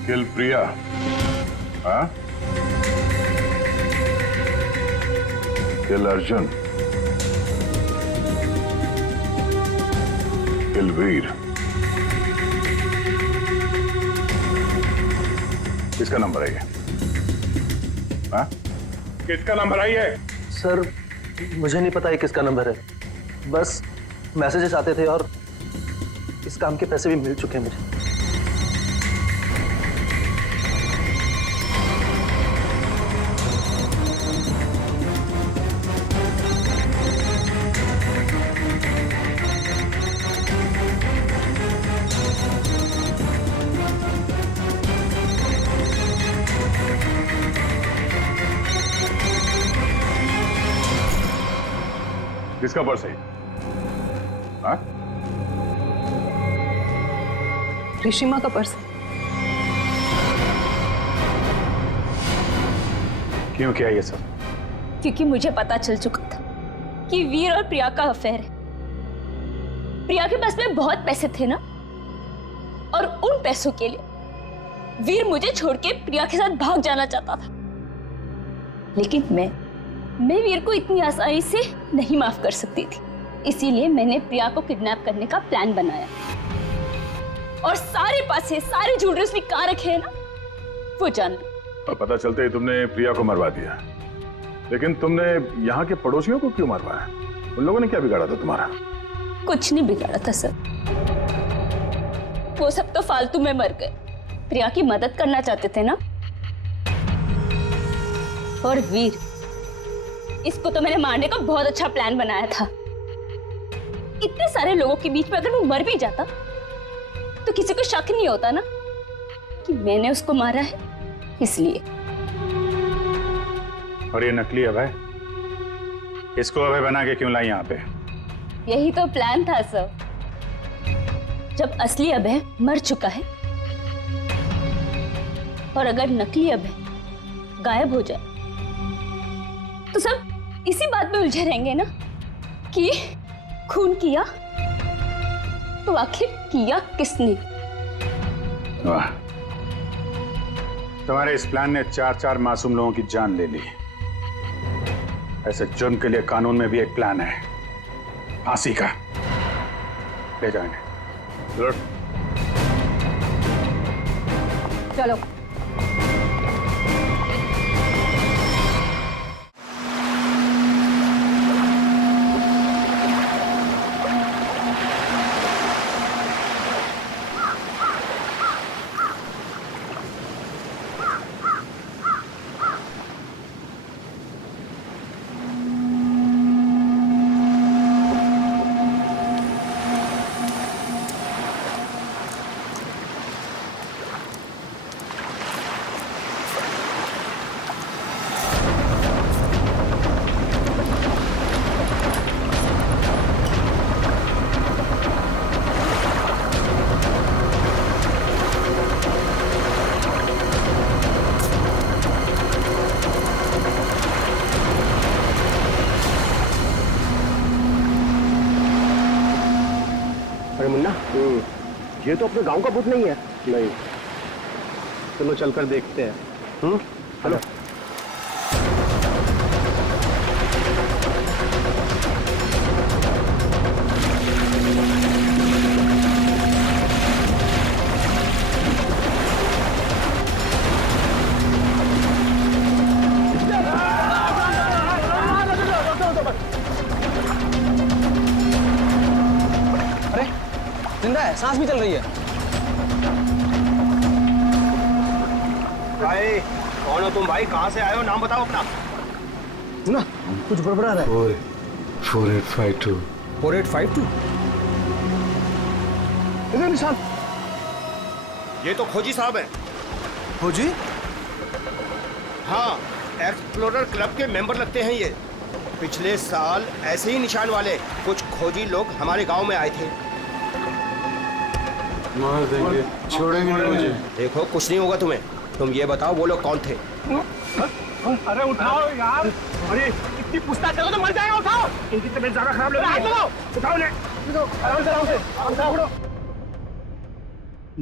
किल प्रिया, हाँ? किल अर्जुन, किल वीर। किसका नंबर है ये? हाँ? किसका नंबर है ये? सर मुझे नहीं पता ये किसका नंबर है, बस मैसेजेस आते थे और इस काम के पैसे भी मिल चुके हैं मुझे। किसका पर्स है? हाँ? ऋषिमा का पर्स। क्यों किया ये सब? क्योंकि मुझे पता चल चुका था कि वीर और प्रिया का अफेयर है। प्रिया के पास में बहुत पैसे थे ना, और उन पैसों के लिए वीर मुझे छोड़ के प्रिया के साथ भाग जाना चाहता था। लेकिन मैं वीर को इतनी आसानी से नहीं माफ कर सकती थी। इसीलिए मैंने प्रिया को किडनैप करने का प्लान बनाया, और सारे पैसे, सारे ज्वेलरी उसने कहाँ रखे हैं ना, वो जान लो। और पता चलते ही तुमने प्रिया को मरवा दिया, लेकिन तुमने यहाँ के पड़ोसियों को क्यों मरवाया? उन लोगों ने क्या बिगाड़ा था तुम्हारा? कुछ नहीं बिगाड़ा था सर। वो सब तो फालतू में मर गए। प्रिया की मदद करना चाहते थे ना। और वीर, इसको तो मैंने मारने का बहुत अच्छा प्लान बनाया था। इतने सारे लोगों के बीच में अगर वो मर भी जाता तो किसी को शक नहीं होता ना कि मैंने उसको मारा है, इसलिए। और ये नकली अभय, इसको अभय बना के क्यों लाई यहाँ पे? यही तो प्लान था सर। जब असली अभय मर चुका है और अगर नकली अभय गायब हो जाए तो सब इसी बात में उलझे रहेंगे ना कि खून किया तो आखिर किया किसने। वाह, तुम्हारे इस प्लान ने 4 मासूम लोगों की जान ले ली। ऐसे जुर्म के लिए कानून में भी एक प्लान है, फांसी का। ले जाएंगे। चलो। अरे मुन्ना, ये तो अपने गांव का भूत नहीं है। नहीं, चलो चलकर देखते हैं। हेलो। जिंदा है, सांस भी चल रही है। भाई कौन हो तुम? भाई कहाँ से आए हो? नाम बताओ अपना। ना कुछ गड़बड़ा रहा है। 4852। 4852? इधर निशान। ये तो खोजी साहब है। खोजी? हाँ, एक्सप्लोरर क्लब के मेंबर लगते हैं ये। पिछले साल ऐसे ही निशान वाले कुछ खोजी लोग हमारे गांव में आए थे। मार देंगे, छोड़ेंगे नहीं मुझे। देखो कुछ नहीं होगा तुम्हें। तुम ये बताओ वो लोग कौन थे? अरे उठाओ यार, अरे इतनी पूछताछ करो तो मर जाएगा। उठाओ, इनकी तबीयत ज्यादा खराब लग रही है। उठाओ ने, आराम से।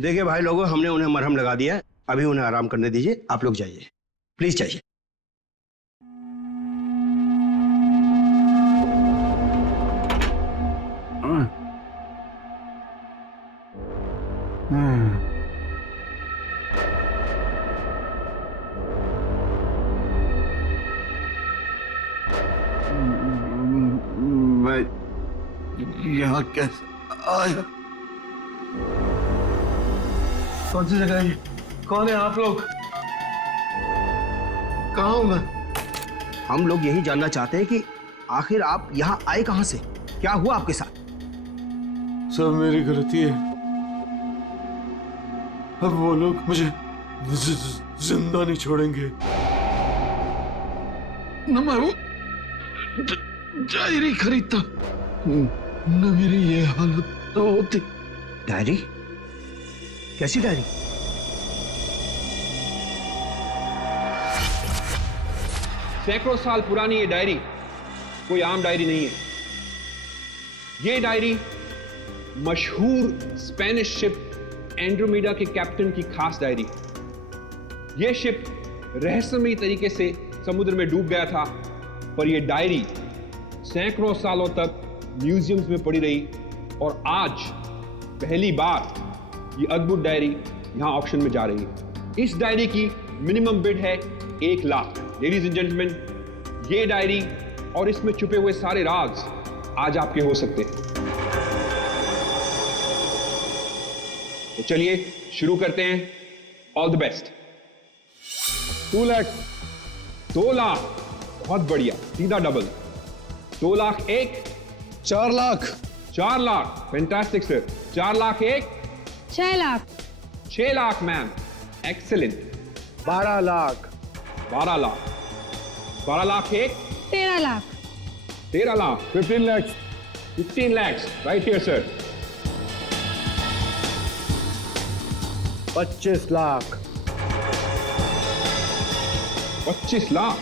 देखिए भाई लोगों, हमने उन्हें मरहम लगा दिया है, अभी उन्हें आराम करने दीजिए। आप लोग जाइए, प्लीज जाइए। मैं यहाँ कैसे आया? कौन सी जगह है ये? कौन है आप लोग? कहाँ हूँ मैं? हम लोग यही जानना चाहते हैं कि आखिर आप यहाँ आए कहाँ से? क्या हुआ आपके साथ? सब मेरी गलती है। अब वो लोग मुझे जिंदा नहीं छोड़ेंगे। न मैं वो डायरी खरीदता, न मेरी ये हालत तो होती। डायरी? कैसी डायरी? सैकड़ों साल पुरानी ये डायरी कोई आम डायरी नहीं है। ये डायरी मशहूर स्पेनिश शिप एंड्रोमेडा के कैप्टन की खास डायरी। यह शिप रहस्यमयी तरीके से समुद्र में डूब गया था, पर यह डायरी सैकड़ों सालों तक म्यूजियम्स में पड़ी रही और आज पहली बार ये अद्भुत डायरी यहां ऑक्शन में जा रही है। इस डायरी की मिनिमम बिड है 1 लाख। लेडीज एंड जेंटलमैन, ये डायरी और इसमें छुपे हुए सारे राज आज आपके हो सकते हैं। तो चलिए शुरू करते हैं। All the best. 2 lakh, 2 lakh, बहुत बढ़िया, सीधा double. 2 lakh 1, 4 lakh, 4 lakh, fantastic sir. 4 lakh 1, 6 lakh, 6 lakh ma'am, excellent. 12 lakh, 12 lakh, 12 lakh 1, 13 lakh, 13 lakh, 15 lakhs, 15 lakhs, right here sir। 25 lakh, 25 lakh,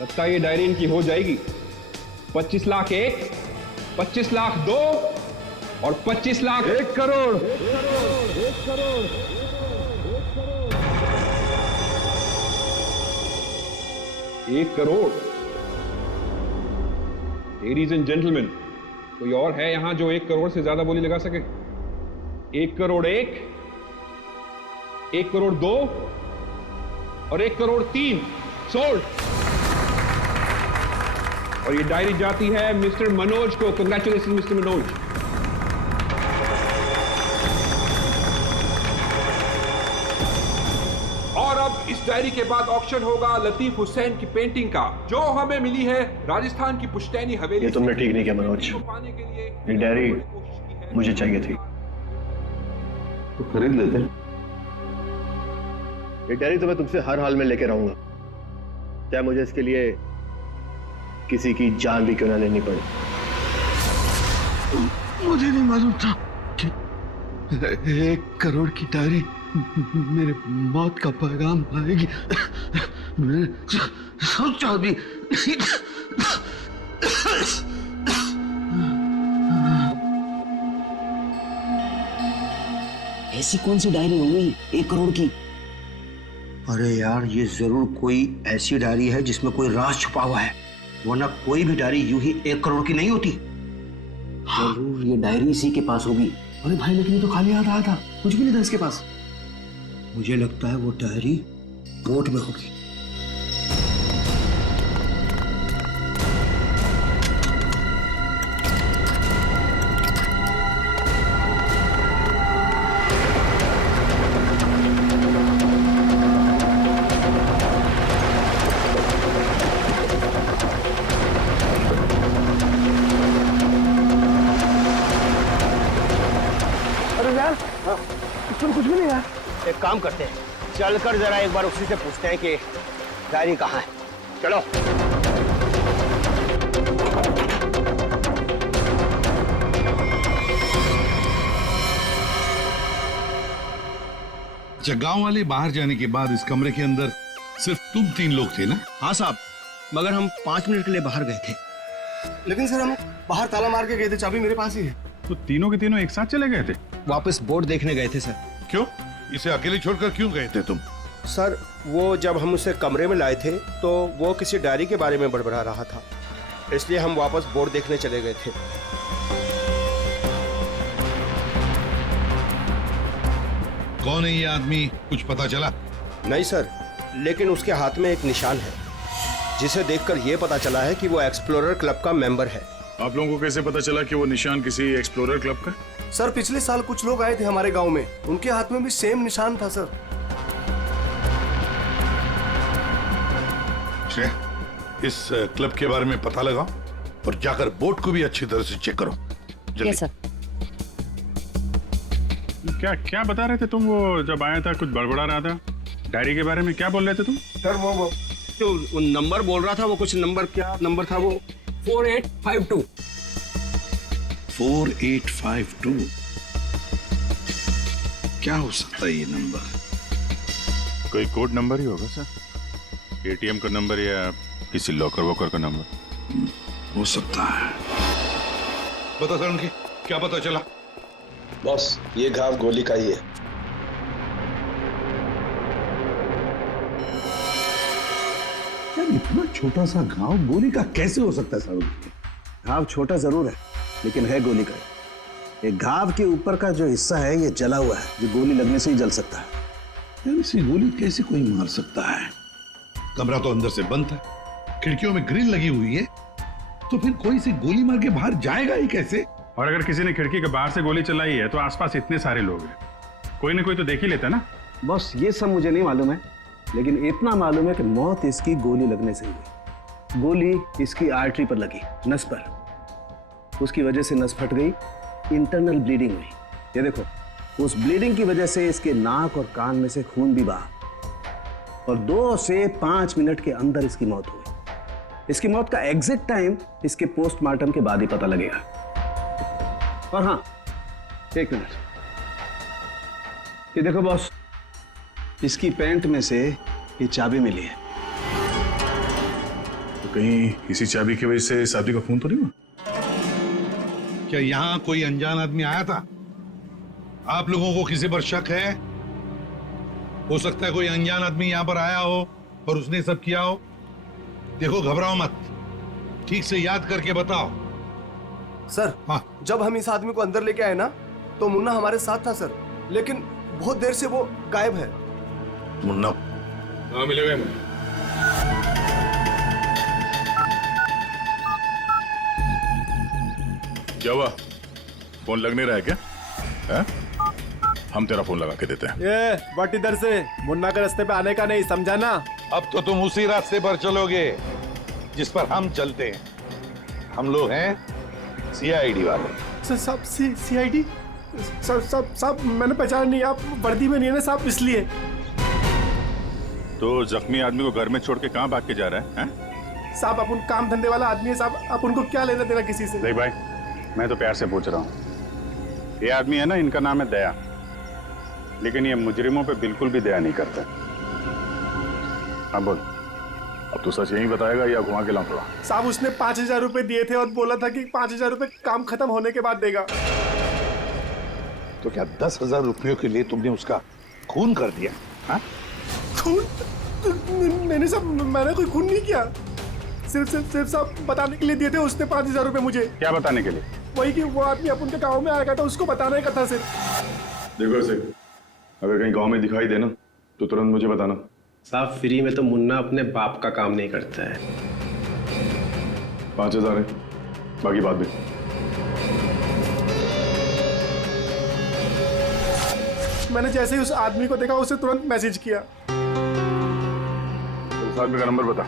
लगता है ये डायरी इनकी हो जाएगी। 25 लाख 1, 25 लाख 2 और 25 lakh 1 crore. 1 crore. Ladies and gentleman, कोई और है यहां जो 1 करोड़ से ज्यादा बोली लगा सके? 1 करोड़ 1, 1 करोड़ 2 और 1 करोड़ 3 सोल्ड। और ये डायरी जाती है मिस्टर मनोज को। Congratulation mister Manoj. और अब इस डायरी के बाद ऑक्शन होगा लतीफ हुसैन की पेंटिंग का, जो हमें मिली है राजस्थान की पुश्तैनी हवेली। ये तुमने ठीक नहीं किया मनोज, ये डायरी मुझे चाहिए थी। तो खरीद लेते। ये डायरी तो मैं तुमसे हर हाल में लेके रहूंगा, चाहे मुझे इसके लिए किसी की जान भी क्यों ना लेनी पड़े। मुझे नहीं मालूम था कि 1 करोड़ की डायरी मेरे मौत का पैगाम लाएगी। मैंने सोचा भी ऐसी कौन सी डायरी हो गई 1 करोड़ की? अरे यार, ये जरूर कोई ऐसी डायरी है जिसमें कोई राज छुपा हुआ है, वरना कोई भी डायरी यूं ही 1 करोड़ की नहीं होती। जरूर ये डायरी इसी के पास होगी। अरे भाई, लेकिन ये तो खाली हाथ आया था, कुछ भी नहीं था इसके पास। मुझे लगता है वो डायरी बोट में होगी। कुछ भी नहीं है। एक काम करते हैं, चलकर जरा एक बार उसी से पूछते हैं कि डायरी कहाँ है। चलो। अच्छा, गांव वाले बाहर जाने के बाद इस कमरे के अंदर सिर्फ तुम 3 लोग थे ना? हाँ साहब, मगर हम 5 मिनट के लिए बाहर गए थे। लेकिन सर, हम बाहर ताला मार के गए थे, चाबी मेरे पास ही है। तो तीनों के तीनों एक साथ चले गए थे? वापस बोर्ड देखने गए थे सर। क्यों? इसे अकेले छोड़कर क्यों गए थे तुम? सर, वो जब हम उसे कमरे में लाए थे तो वो किसी डायरी के बारे में बड़बड़ा रहा था, इसलिए हम वापस बोर्ड देखने चले गए थे। कौन है ये आदमी, कुछ पता चला? नहीं सर, लेकिन उसके हाथ में एक निशान है, जिसे देखकर यह पता चला है कि वो एक्सप्लोरर क्लब का मेंबर है। आप लोगों को कैसे पता चला कि वो निशान किसी एक्सप्लोरर क्लब का? सर, पिछले साल कुछ लोग आए थे हमारे गांव में, उनके हाथ में भी सेम निशान था सर। इस क्लब के बारे में पता लगाओ और जाकर बोट को भी अच्छी तरह से चेक करो। जल्दी। Yes sir. क्या क्या बता रहे थे तुम? वो जब आया था कुछ बड़बड़ा रहा था डायरी के बारे में, क्या बोल रहे थे तुम? सर, वो जो नंबर बोल रहा था, वो कुछ नंबर, क्या नंबर था वो? 4852। 4852 क्या हो सकता है ये नंबर? कोई कोड नंबर ही होगा सर, एटीएम का नंबर या किसी लॉकर वॉकर का नंबर हो सकता है। बता सर, उनकी क्या पता चला? बॉस, ये घाव गोली का ही है। यार, इतना छोटा सा घाव गोली का कैसे हो सकता है सर? घाव छोटा जरूर है, लेकिन है गोली का। ये घाव के ऊपर का जो हिस्सा है ये जला हुआ है, जो गोली लगने से ही जल सकता है। यार, इसे गोली कैसे कोई मार सकता है? कमरा तो अंदर से बंद था, खिड़कियों में ग्रिल लगी हुई है, तो फिर कोई इसे गोली मार के बाहर जाएगा ही कैसे? और अगर किसी ने खिड़की के बाहर से गोली चलाई है तो आसपास इतने सारे लोग हैं, कोई ना कोई तो देख ही लेता ना। बस ये सब मुझे नहीं मालूम है, लेकिन इतना मालूम है कि मौत इसकी गोली लगने से हुई। गोली इसकी आर्टरी पर लगी, नस पर। उसकी वजह से नस फट गई, इंटरनल ब्लीडिंग हुई। ये देखो, उस ब्लीडिंग की वजह से इसके नाक और कान में से खून भी बहा और 2 से 5 मिनट के अंदर इसकी मौत हुई। इसकी मौत का एग्जैक्ट टाइम इसके पोस्टमार्टम के बाद ही पता लगेगा। और हाँ, 1 मिनट, ये देखो बॉस, इसकी पैंट में से ये चाबी मिली है। तो कहीं इसी चाबी की वजह से इस आदमी का खून तो नहीं हुआ? क्या यहाँ कोई अनजान आदमी आया था? आप लोगों को किसी पर शक है? हो सकता है कोई अनजान आदमी यहाँ पर आया हो और उसने सब किया हो। देखो, घबराओ मत, ठीक से याद करके बताओ। सर, हाँ, जब हम इस आदमी को अंदर लेके आए ना, तो मुन्ना हमारे साथ था सर, लेकिन बहुत देर से वो गायब है। मुन्ना मिलेगा मुझे। क्या हुआ? फोन लग नहीं रहा है क्या? है? हम तेरा फोन लगा के देते हैं। ये बट इधर से मुन्ना के रास्ते पे आने का नहीं, समझा ना? अब तो तुम उसी रास्ते पर चलोगे जिस पर हम चलते हैं। हम लोग हैं सीआईडी वाले। सब सीआईडी? सब मैंने पहचान नहीं, आप वर्दी में नहीं है ना साहब, इसलिए। तो जख्मी आदमी को घर में छोड़ के कहाँ भाग के जा रहा है? साहब, आप उन काम धंधे वाला आदमी है साहब, आप उनको क्या लेना देना किसी से? देख भाई, मैं तो प्यार से पूछ रहा हूँ, ये आदमी है ना, इनका नाम है दया, लेकिन ये मुजरिमों पे बिल्कुल भी दया नहीं करता। हाँ बोल, अब तू सच यही बताएगा या घुमा के लाऊं थोड़ा? साहब, उसने 5,000 रुपए दिए थे और बोला था कि 5,000 रुपए काम खत्म होने के बाद देगा। तो क्या 10,000 रुपयों के लिए तुमने उसका खून कर दिया? हाँ? खून? मैंने कोई खून नहीं किया, सिर्फ साहब बताने के लिए दिए थे उसने 5,000 रुपए मुझे। क्या बताने के लिए? वही कि वो आदमी अपन के गाँव में आएगा था, उसको बताने का था सिर्फ। देखो ऐसे, अगर कहीं गांव में दिखाई देना तो तुरंत मुझे बताना। साहब, फ्री में तो मुन्ना अपने बाप का काम नहीं करता है। 5,000 है, बाकी बात भी। मैंने जैसे ही उस आदमी को देखा, उसे तुरंत मैसेज किया। उस आदमी का नंबर बता।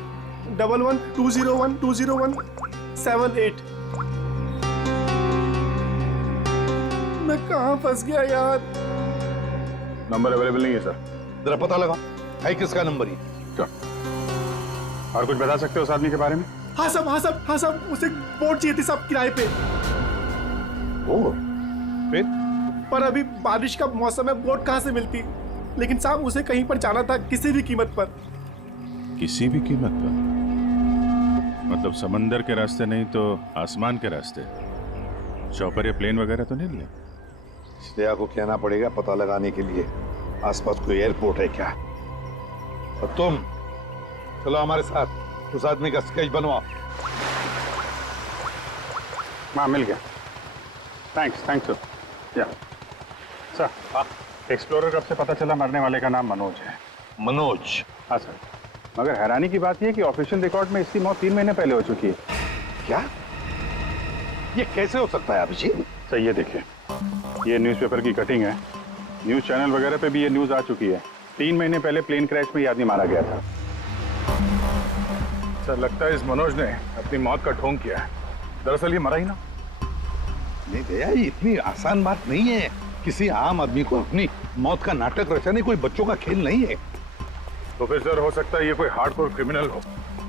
1120120178। मैं कहाँ फंस गया यार? नंबर अवेलेबल नहीं है सर। जरा पता लगा है किसका नंबर ही। और कुछ बता सकते हो उस आदमी के बारे में? हाँ साहब, उसे बोट चाहिए थी साहब, किराए पे। फिर? पर अभी बारिश का मौसम है, बोट कहाँ से मिलती? लेकिन साहब उसे कहीं पर जाना था, किसी भी कीमत पर। किसी भी कीमत पर? मतलब समंदर के रास्ते नहीं तो आसमान के रास्ते? चौपर या प्लेन वगैरह तो नहीं लिया? श्रेया को कहना पड़ेगा पता लगाने के लिए आसपास कोई एयरपोर्ट है क्या। और तुम चलो हमारे साथ, उस आदमी का स्केच बनवाओ। हाँ मिल गया, थैंक्स सर। या सर, एक्सप्लोरर कब से पता चला मरने वाले का नाम मनोज है? मनोज? हाँ सर, मगर हैरानी की बात यह है कि ऑफिशियल रिकॉर्ड में इसकी मौत 3 महीने पहले हो चुकी है। क्या? ये कैसे हो सकता है अभिजीत? सर ये देखिए, ये न्यूज़पेपर की कटिंग है, न्यूज़ चैनल वगैरह पे भी ये न्यूज़ आ चुकी है। 3 महीने पहले प्लेन क्रैश में ये आदमी मारा गया था। सर लगता है इस मनोज ने अपनी मौत का ढोंग किया है। दरअसल ये मरा ही ना। नहीं भैया, ये इतनी आसान बात नहीं है। किसी आम आदमी को अपनी मौत का नाटक रचाने कोई बच्चों का खेल नहीं है। तो फिर सर हो सकता है ये कोई हार्डकोर क्रिमिनल हो,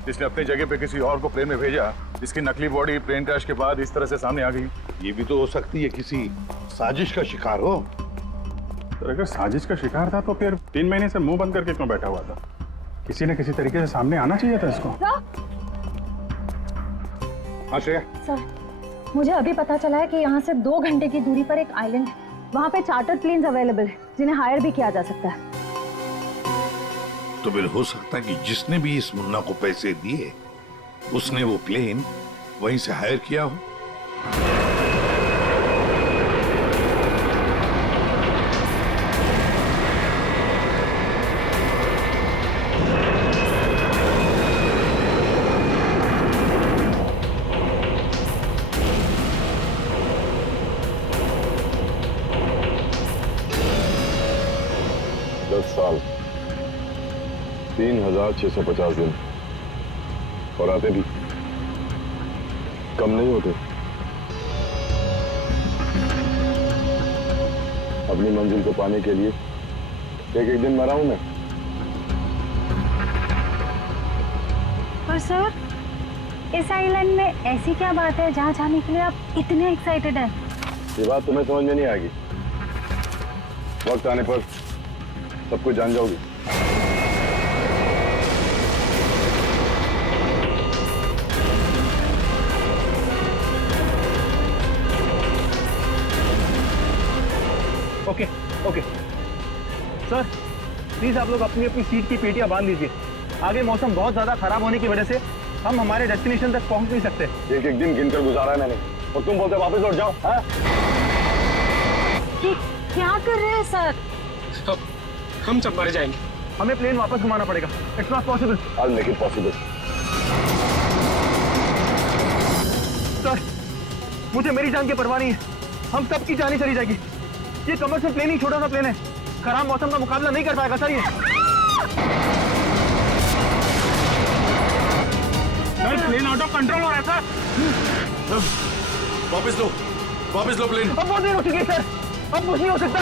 जिसने अपनी जगह पे किसी और को प्लेन में भेजा, जिसकी नकली बॉडी प्लेन क्रैश के बाद इस तरह से सामने आ गई। ये भी तो हो सकती है किसी साजिश का शिकार हो। तो अगर साजिश का शिकार था तो फिर 3 महीने से मुंह बंद करके क्यों बैठा हुआ था? किसी न किसी तरीके से सामने आना चाहिए था इसको। हाँ श्रेया। सर, मुझे अभी पता चला है कि यहाँ से 2 घंटे की दूरी पर एक आइलैंड है। वहाँ पे चार्टर्ड प्लेन्स अवेलेबल है, जिन्हें हायर भी किया जा सकता है। तो फिर हो सकता है कि जिसने भी इस मुन्ना को पैसे दिए, उसने वो प्लेन वहीं से हायर किया हो। 10 साल 3650 दिन और आते भी कम नहीं होते। अपनी मंजिल को पाने के लिए एक एक दिन मरा हूं मैं। पर सर, इस आइलैंड में ऐसी क्या बात है जहाँ जाने के लिए आप इतने एक्साइटेड हैं? ये बात तुम्हें समझ में नहीं आएगी, वक्त आने पर सब कुछ जान जाओगी। ओके ओके सर, प्लीज आप लोग अपनी अपनी सीट की पेटियां बांध लीजिए। आगे मौसम बहुत ज्यादा खराब होने की वजह से हम हमारे डेस्टिनेशन तक पहुंच नहीं सकते। एक एक दिन गिनकर गुजारा है मैंने और तुम बोलते वापस लौट जाओ। हाँ? क्या कर रहे हैं सर? हम सब मर जाएंगे, हमें प्लेन वापस घुमाना पड़ेगा। It's not possible. I'll make it possible. Sir, मुझे मेरी जान की परवाह नहीं है, हम सबकी जान ही चली जाएगी। ये कमर्शियल प्लेन ही छोटा सा प्लेन है, खराब मौसम का मुकाबला नहीं कर पाएगा सर। ये प्लेन आउट ऑफ कंट्रोल हो रहा है सर। वापस लो प्लेन। अब बहुत देर हो चुकी है सर, अब कुछ नहीं हो सकता।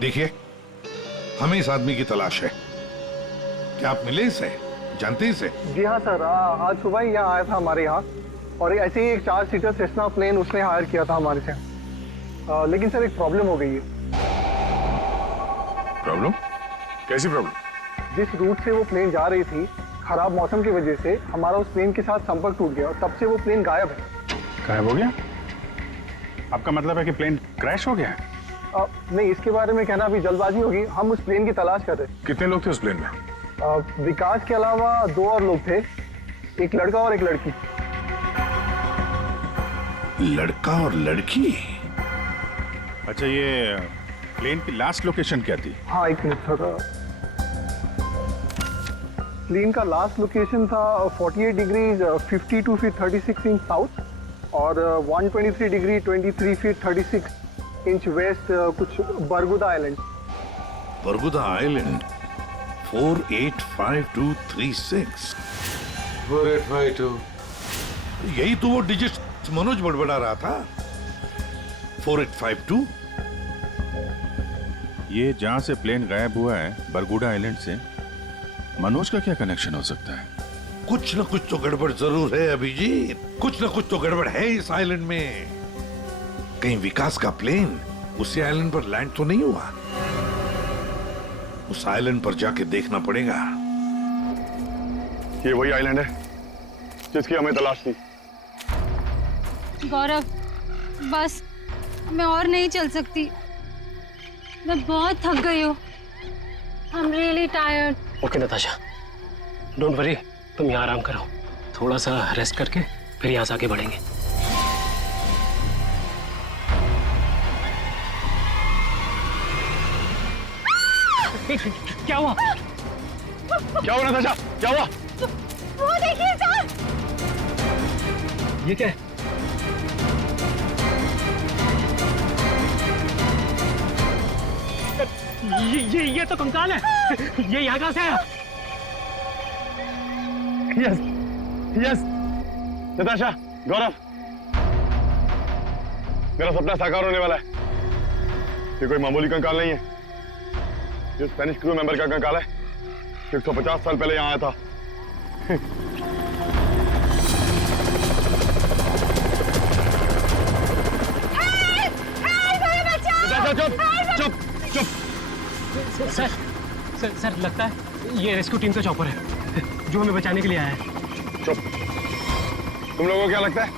देखिए, हमें इस आदमी की तलाश है। क्या आप मिले इसे? जानते इसे? जी हाँ सर, आज सुबह ही यहाँ आया था हमारे यहाँ, और ऐसे ही एक 4 सीटर सेस्ना प्लेन उसने हायर किया था हमारे से। लेकिन सर एक प्रॉब्लम हो गई है। प्रॉब्लम? कैसी प्रॉब्लम? जिस रूट से वो प्लेन जा रही थी, खराब मौसम की वजह से हमारा उस प्लेन के साथ संपर्क टूट गया और तब से वो प्लेन गायब है। गायब हो गया? आपका मतलब है कि प्लेन क्रैश हो गया है? नहीं, इसके बारे में कहना अभी जल्दबाजी होगी। हम उस प्लेन की तलाश कर रहे हैं। कितने लोग थे उस प्लेन में? विकास के अलावा 2 और लोग थे, एक लड़का और एक लड़की। लड़का और लड़की? अच्छा, ये प्लेन की लास्ट लोकेशन क्या थी? हाँ, एक मिनट सर। प्लेन का लास्ट लोकेशन था 48 डिग्री 52 फीट 36 इंच साउथ और 123 डिग्री 23 फीट 36 इंच वेस्ट, कुछ बरगुदा आइलैंड। बरगुदा आइलैंड 485236। 4852। यही तो वो डिजिट मनोज बड़बड़ा रहा था। 4852। ये जहां से प्लेन गायब हुआ है, बरगुडा आइलैंड से, मनोज का क्या कनेक्शन हो सकता है? कुछ न कुछ तो गड़बड़ जरूर है अभिजीत, कुछ न कुछ तो गड़बड़ है इस आइलैंड में। कहीं विकास का प्लेन उसी आइलैंड पर लैंड तो नहीं हुआ? उस आइलैंड पर जाके देखना पड़ेगा। ये वही आइलैंड है जिसकी हमें तलाश थी। गौरव, बस मैं और नहीं चल सकती, मैं बहुत थक गई हूँ। I am really tired. Okay Natasha, don't worry, तुम यहाँ आराम करो, थोड़ा सा रेस्ट करके फिर यहाँ से आगे बढ़ेंगे। क्या हुआ? क्या हुआ नताशा? क्या हुआ? वो देखिए सर। ये क्या है? ये तो कंकाल है। ये यहाँ कहाँ से आया? यस यस नताशा, गौरव, मेरा सपना साकार होने वाला है। ये कोई मामूली कंकाल नहीं है। ये स्पेनिश क्रू मेंबर का कंकाल है। 150 साल पहले यहाँ आया था। चुप चुप चुप। सर सर सर लगता है ये रेस्क्यू टीम का चॉपर है जो हमें बचाने के लिए आया है। चुप। तुम लोगों को क्या लगता है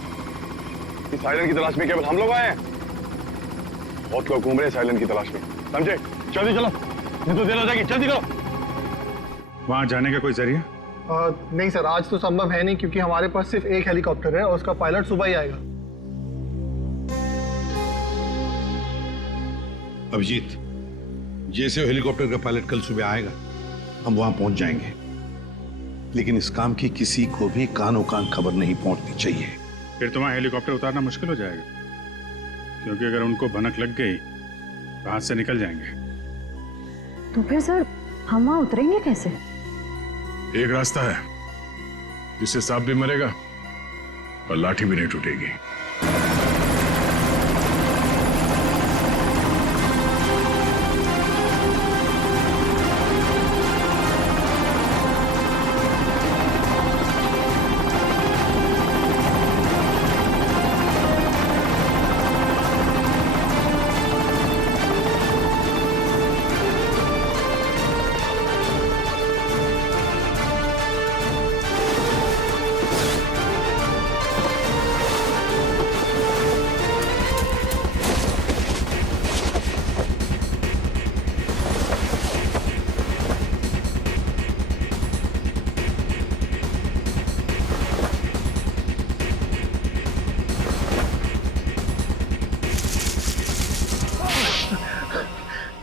कि साइलेंट की तलाश में केवल हम लोग आए हैं? बहुत लोग घूम रहे हैं साइलेंट की तलाश में, समझे? जल्दी चलो, नहीं तो देर हो जाएगी। जल्दी करो। वहां जाने का कोई जरिया? नहीं सर, आज तो संभव है नहीं क्योंकि हमारे पास सिर्फ एक हेलीकॉप्टर है और उसका पायलट सुबह ही आएगा। अभिजीत, जैसे हेलीकॉप्टर का पायलट कल सुबह आएगा हम वहां पहुंच जाएंगे, लेकिन इस काम की किसी को भी कानो कान खबर नहीं पहुंचनी चाहिए। फिर तुम्हारा हेलीकॉप्टर उतारना मुश्किल हो जाएगा, क्योंकि अगर उनको भनक लग गई तो हाथ से निकल जाएंगे। तो फिर सर हम वहां उतरेंगे कैसे? एक रास्ता है जिससे सांप भी मरेगा और लाठी भी नहीं टूटेगी।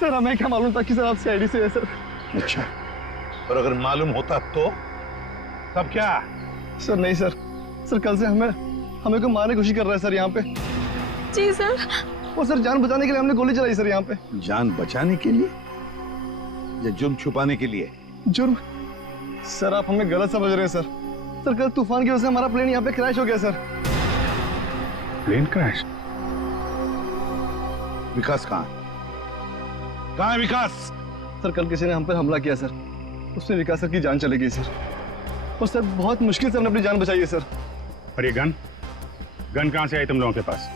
सर हमें क्या मालूम था कि सर आप सीआईडी से है सर। अच्छा, और अगर मालूम होता तो तब क्या? सर नहीं सर, सर कल से हमें को मारने की कोशिश कर रहा है सर यहाँ पे। जी सर। वो सर जान बचाने के लिए हमने गोली चलाई सर यहाँ पे। जान बचाने के लिए या जुर्म छुपाने के लिए? जुर्म? सर आप हमें गलत समझ रहे हैं सर। सर कल तूफान की वजह से हमारा प्लेन यहाँ पे क्रैश हो गया सर। Plane crash? विकास कहाँ है विकास? सर कल किसी ने हम पर हमला किया सर, उसमें विकास सर की जान चली गई सर। और सर बहुत मुश्किल से हमने अपनी जान बचाई है सर। और ये गन कहाँ से आई तुम लोगों के पास?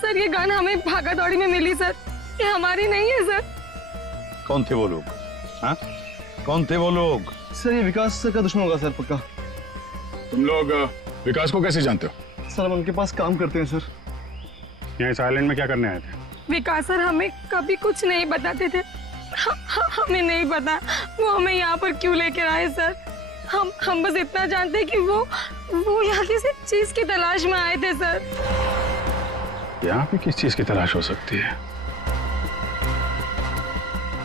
सर ये गन हमें भागा दौड़ी में मिली सर, ये हमारी नहीं है सर। कौन थे वो लोग? हाँ, कौन थे वो लोग? सर ये विकास सर का दुश्मन होगा सर पक्का। तुम लोग विकास को कैसे जानते हो? सर हम उनके पास काम करते हैं सर। यहाँ इस आइलैंड में क्या करने आए थे? विकास सर हमें कभी कुछ नहीं बताते थे। हमें नहीं पता वो हमें यहाँ पर क्यों लेकर आए सर। हम बस इतना जानते हैं कि वो यहाँ किसी चीज की तलाश में आए थे सर। यहाँ पे किस चीज की तलाश हो सकती है?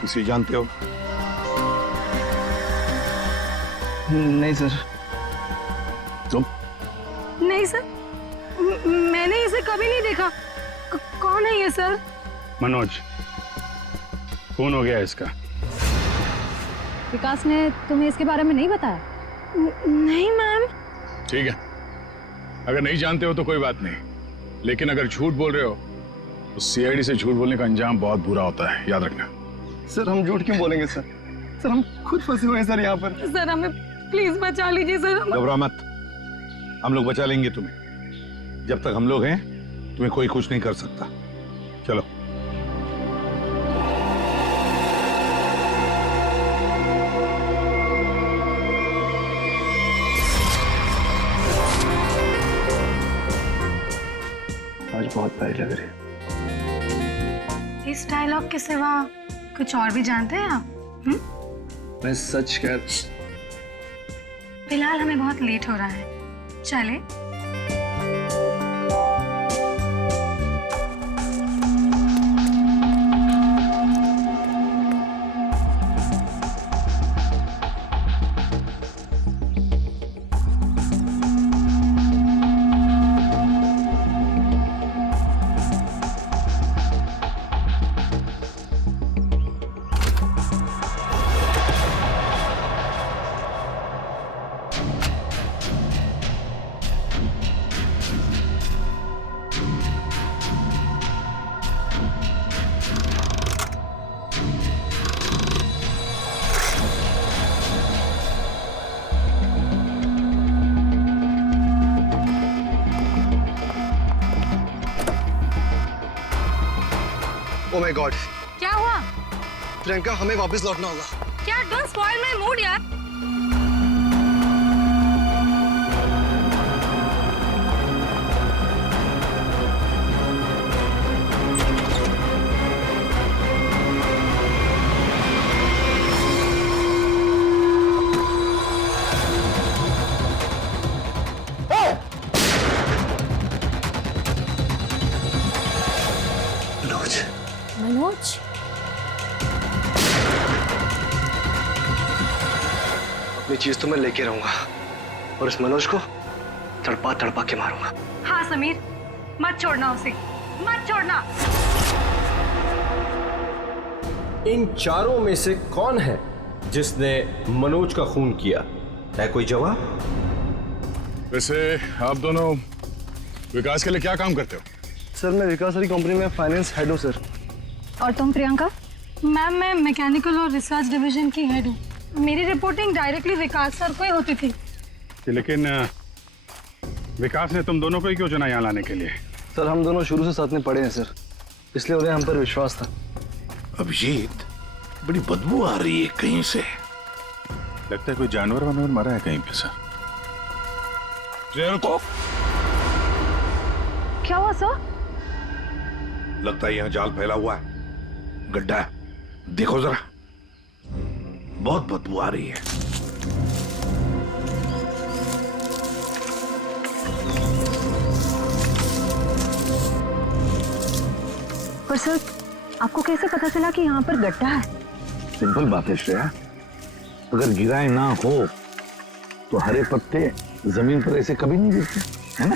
इसे जानते हो? नहीं सर। तुम? नहीं सर, मैंने इसे कभी नहीं देखा। कौन है ये सर? मनोज, खून हो गया इसका। विकास ने तुम्हें इसके बारे में नहीं बताया? नहीं मैम। ठीक है, अगर नहीं जानते हो तो कोई बात नहीं, लेकिन अगर झूठ बोल रहे हो तो सीआईडी से झूठ बोलने का अंजाम बहुत बुरा होता है, याद रखना। सर हम झूठ क्यों बोलेंगे सर? सर हम खुद फंसे हुए हैं सर यहाँ पर। सर हमें प्लीज बचा लीजिए सर। घबरा मत, हम लोग बचा लेंगे तुम्हें। जब तक हम लोग हैं तुम्हें कोई कुछ नहीं कर सकता। चलो। आज बहुत प्यारी लग रही है। इस डायलॉग के सिवा कुछ और भी जानते हैं आप? मैं सच कह। फिलहाल हमें बहुत लेट हो रहा है, चले? माय गॉड, क्या हुआ? प्रियंका हमें वापस लौटना होगा। क्या? डोंट स्पॉइल माय मूड यार। मनोज, अपनी चीज तो मैं लेके रहूंगा और इस मनोज को तड़पा तड़पा के मारूंगा। हाँ समीर, मत छोड़ना उसे, मत छोड़ना। इन चारों में से कौन है जिसने मनोज का खून किया? है कोई जवाब? वैसे आप दोनों विकास के लिए क्या काम करते हो? सर मैं विकास सर की कंपनी में फाइनेंस हेड हूँ सर। और तुम प्रियंका? मैम मैं मैकेनिकल और रिसर्च डिवीजन की हेड हूँ। मेरी रिपोर्टिंग डायरेक्टली विकास सर को ही होती थी। लेकिन विकास ने तुम दोनों को ही क्यों चुना यहाँ लाने के लिए? सर हम दोनों शुरू से साथ में पढ़े हैं सर, इसलिए उन्हें हम पर विश्वास था। अभिजीत, बड़ी बदबू आ रही है कहीं से। लगता है कोई जानवर वानवर मरा है कहीं पे सर। क्या हुआ सर? लगता है यहाँ जाल फैला हुआ है, गड्ढा है। देखो जरा, बहुत बदबू आ रही है। पर सर आपको कैसे पता चला कि यहाँ पर गड्ढा है? सिंपल बात है श्रेया, अगर गिराए ना हो तो हरे पत्ते जमीन पर ऐसे कभी नहीं गिरते, है ना?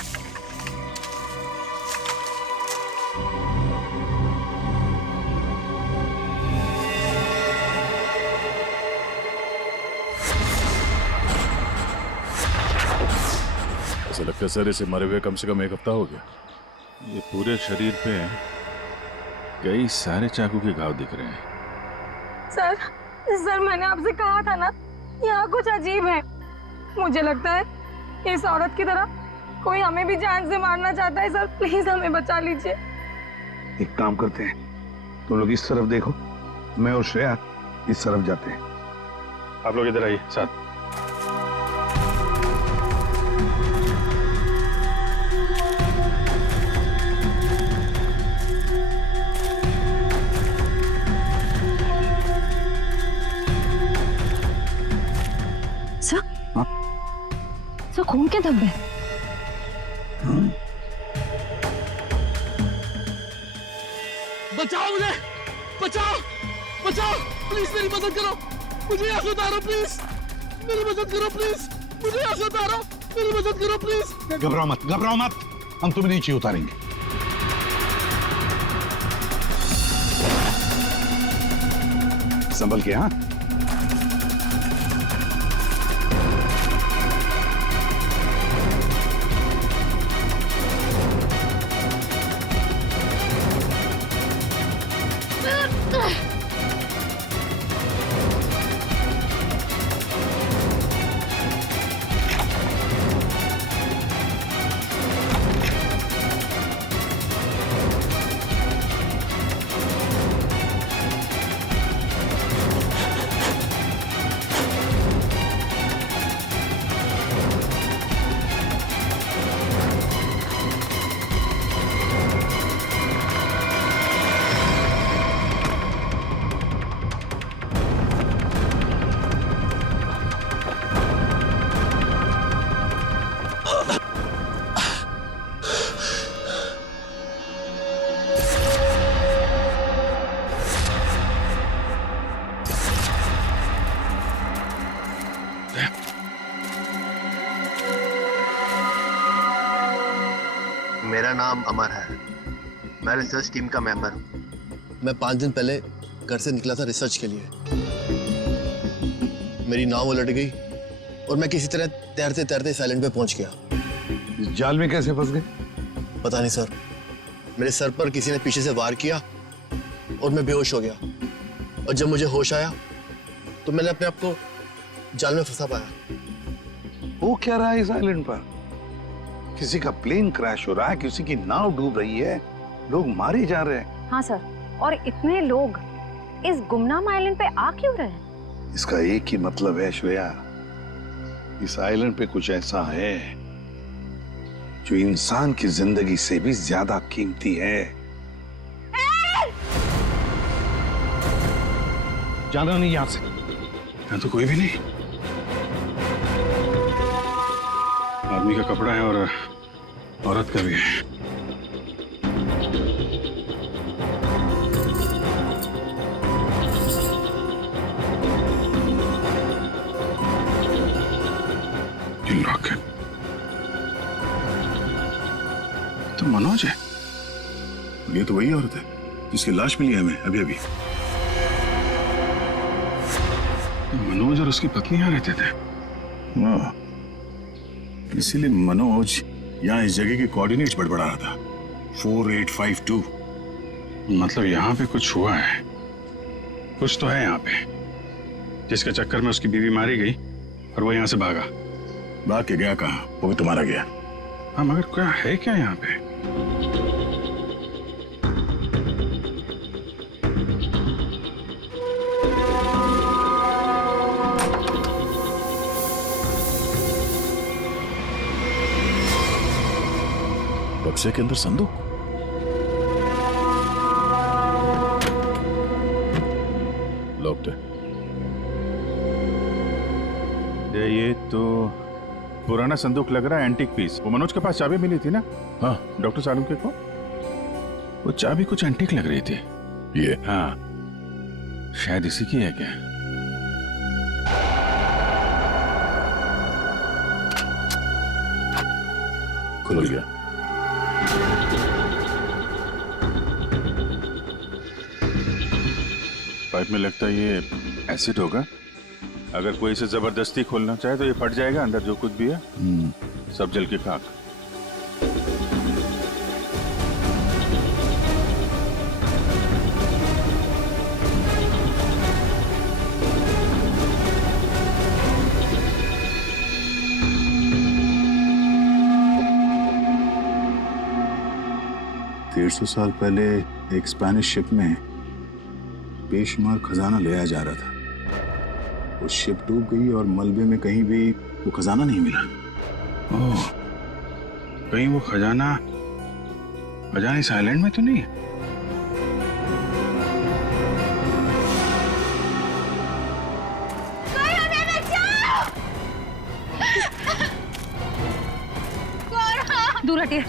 ऐसा लगता है सर इसे मरे हुए कम से कम 1 हफ्ता हो गया। ये पूरे शरीर पे कई सारे चाकू के घाव दिख रहे हैं। सर मैंने आपसे कहा था ना, यहाँ कुछ अजीब है। मुझे लगता है इस औरत की तरह कोई हमें भी जान से मारना चाहता है। सर प्लीज हमें बचा लीजिए। एक काम करते हैं, तुम लोग इस तरफ देखो, मैं और श्रेया इस तरफ जाते हैं। आप लोग इधर आइए साथ। सर खून के धब्बे। बचाओ मुझे, बचाओ, बचाओ, प्लीज मेरी मदद करो, मुझे यहाँ से उतारो प्लीज, मेरी मदद करो प्लीज, मुझे यहाँ से उतारो, मेरी मदद करो प्लीज। घबराओ मत, घबराओ मत, हम तुम्हें नीचे उतारेंगे। संभल के। हाँ मेरा नाम अमर है, मैं रिसर्च टीम का मेंबर हूँ। मैं 5 दिन पहले घर से निकला था रिसर्च के लिए। मेरी नाव उलट गई और मैं किसी तरह तैरते तैरते इस आइलैंड पे पहुंच गया। इस जाल में कैसे फंस गए? पता नहीं सर, मेरे सर पर किसी ने पीछे से वार किया और मैं बेहोश हो गया। और जब मुझे होश आया तो मैंने अपने आप को जाल में फंसा पाया। वो क्या रहा है इस आइलैंड पर? किसी का प्लेन क्रैश हो रहा है, किसी की नाव डूब रही है, लोग मारे जा रहे हैं। हाँ सर, और इतने लोग इस गुमनाम आइलैंड पे आ क्यों रहे हैं? इसका एक ही मतलब है श्रेया, इस आइलैंड पे कुछ ऐसा है जो इंसान की जिंदगी से भी ज्यादा कीमती है। जाना नहीं यहां से, यहां तो कोई भी नहीं। आदमी का कपड़ा है और औरत का भी है। तो मनोज है, ये तो वही औरत है जिसकी लाश मिली है हमें अभी अभी। तो मनोज और उसकी पत्नी यहाँ रहते थे। वाह, इसीलिए मनोज यहाँ इस जगह के कोऑर्डिनेट्स बड़बड़ा रहा था, 4852। मतलब यहाँ पे कुछ हुआ है, कुछ तो है यहाँ पे, जिसके चक्कर में उसकी बीवी मारी गई और वो यहाँ से भागा। भाग के गया कहाँ? वो भी तुम्हारा गया। हाँ, मगर क्या है क्या यहाँ पे? बक्से के अंदर संदूक। लॉक्ड है। ये तो पुराना संदूक लग रहा है, एंटीक पीस। वो मनोज के पास चाबी मिली थी ना? हाँ, डॉक्टर सालुंके को वो चाबी कुछ एंटीक लग रही थी। ये? हाँ, शायद इसी की है क्या? खुल गया। पाइप में लगता है ये एसिड होगा। अगर कोई इसे जबरदस्ती खोलना चाहे तो ये फट जाएगा, अंदर जो कुछ भी है सब जल के खाक। डेढ़ 150 साल पहले एक स्पेनिश शिप में बेशुमार खजाना ले आया जा रहा था। वो शिप डूब गई और मलबे में कहीं भी वो खजाना नहीं मिला। ओह, कहीं वो खजाना इस आइलैंड में तो नहीं है? दूर हटिए।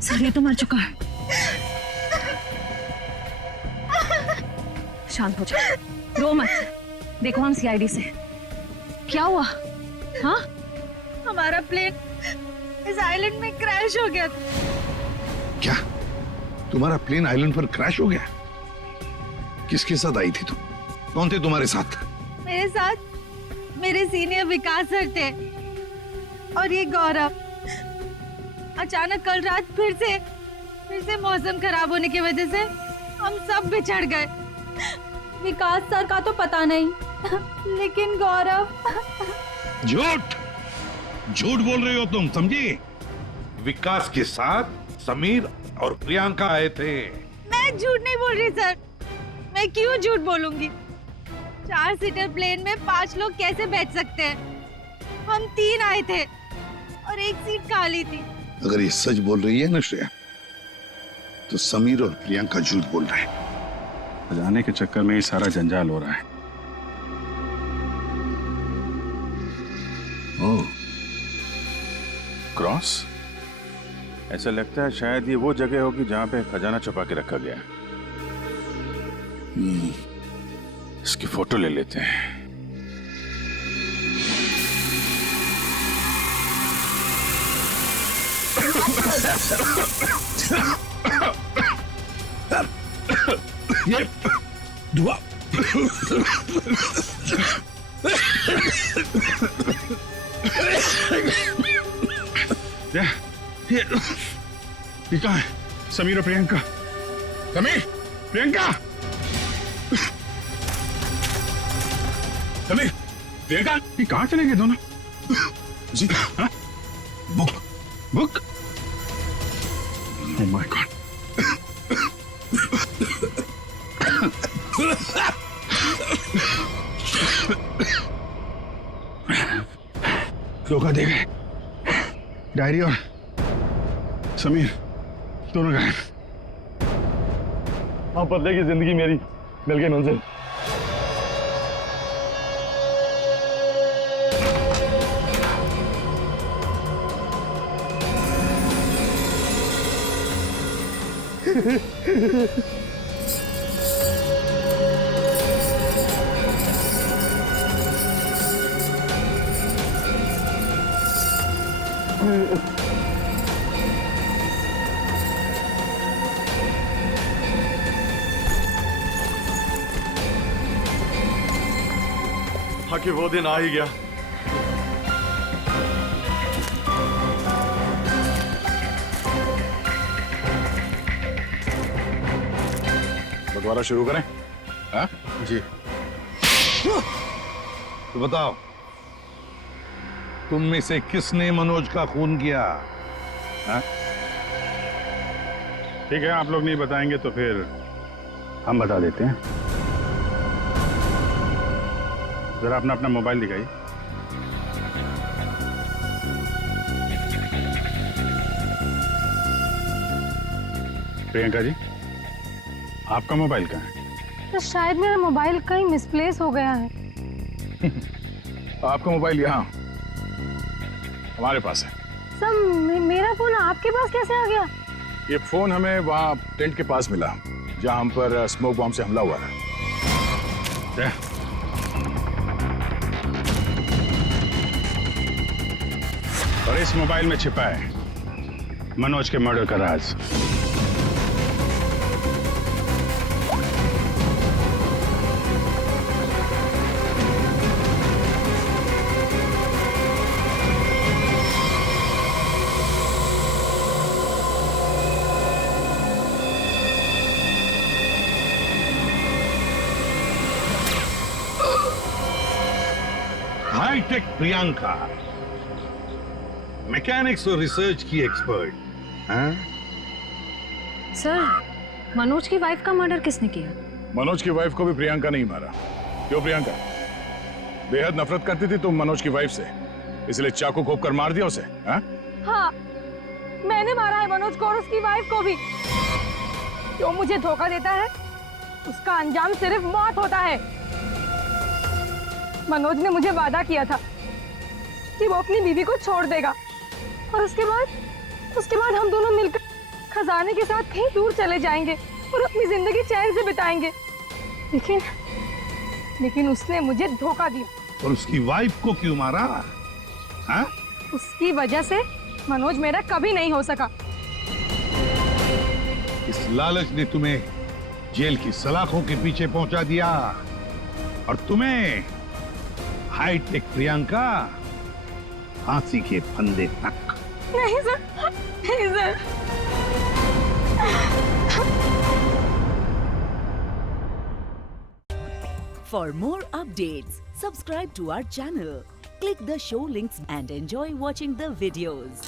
सर, ये तो मर चुका है। शांत हो जाओ, रो मत। देखो हम सीआईडी से। क्या हुआ? हाँ, हमारा प्लेन इस आइलैंड में क्रैश हो गया। क्या तुम्हारा प्लेन आइलैंड पर क्रैश हो गया? किसके साथ आई थी तुम? कौन थे तुम्हारे साथ? मेरे साथ मेरे सीनियर विकास सर थे और ये गौरव। अचानक कल रात फिर से मौसम खराब होने की वजह से हम सब बिछड़ गए। विकास सर का तो पता नहीं, लेकिन गौरव। झूठ बोल रही हो तुम, समझी? विकास के साथ समीर और प्रियंका आए थे। मैं झूठ नहीं बोल रही सर, मैं क्यों झूठ बोलूंगी? 4 सीटर प्लेन में 5 लोग कैसे बैठ सकते हैं? हम 3 आए थे और 1 सीट खाली थी। अगर ये सच बोल रही है ना श्रेया, तो समीर और प्रियंका झूठ बोल रहे हैं। जाने के चक्कर में ये सारा जंजाल हो रहा है। ओह, क्रॉस? ऐसा लगता है शायद ये वो जगह होगी जहां पे खजाना छुपा के रखा गया। इसकी फोटो ले लेते हैं। ये धुआं। ये कहाँ है? समीर और प्रियंका। समीर, प्रियंका, समीर, प्रियंका, ये कहाँ चले गए दोनों? जी, हाँ? बुक। Oh my God. धोखा दे गए। डायरी और समीर दोनों गए। हाँ, बदले की जिंदगी मेरी मिल गई मंजिल। हाँ कि वो दिन आ ही गया। बंटवारा शुरू करें? हाँ? जी। तो बताओ, तुम में से किसने मनोज का खून किया? हाँ? ठीक है, आप लोग नहीं बताएंगे तो फिर हम बता देते हैं। जरा अपना अपना मोबाइल दिखाइए। प्रियंका जी, आपका मोबाइल कहाँ है? तो शायद मेरा मोबाइल कहीं मिसप्लेस हो गया है। आपका मोबाइल यहाँ हमारे पास है। सर मेरा फोन आपके पास कैसे आ गया? ये फोन हमें वहाँ टेंट के पास मिला जहाँ हम पर स्मोक बॉम्ब से हमला हुआ था। और इस मोबाइल में छिपा है मनोज के मर्डर का राज। हाईटेक प्रियंका, मैकेनिक्स और रिसर्च की एक्सपर्ट। हाँ? सर, मनोज की वाइफ का मर्डर किसने किया? मनोज की वाइफ को भी प्रियंका नहीं मारा। क्यों प्रियंका? बेहद नफरत करती थी तुम मनोज की वाइफ से, इसलिए चाकू घोंप कर मार दिया उसे? हाँ? हाँ, मैंने मारा है मनोज को और उसकी वाइफ को भी। जो मुझे धोखा देता है उसका अंजाम सिर्फ मौत होता है। मनोज ने मुझे वादा किया था कि वो अपनी बीवी को छोड़ देगा और उसके बाद हम दोनों मिलकर खजाने के साथ कहीं दूर चले जाएंगे और अपनी जिंदगी चैन से बिताएंगे। लेकिन उसने मुझे धोखा दिया। और उसकी वाइफ को क्यों मारा? हाँ? उसकी वजह से मनोज मेरा कभी नहीं हो सका। इस लालच ने तुम्हें जेल की सलाखों के पीछे पहुंचा दिया और तुम्हें हाईटेक प्रियंका फांसी के फंदे तक। नहीं सर, नहीं sir. For more updates, subscribe to our channel, click the show links and enjoy watching the videos.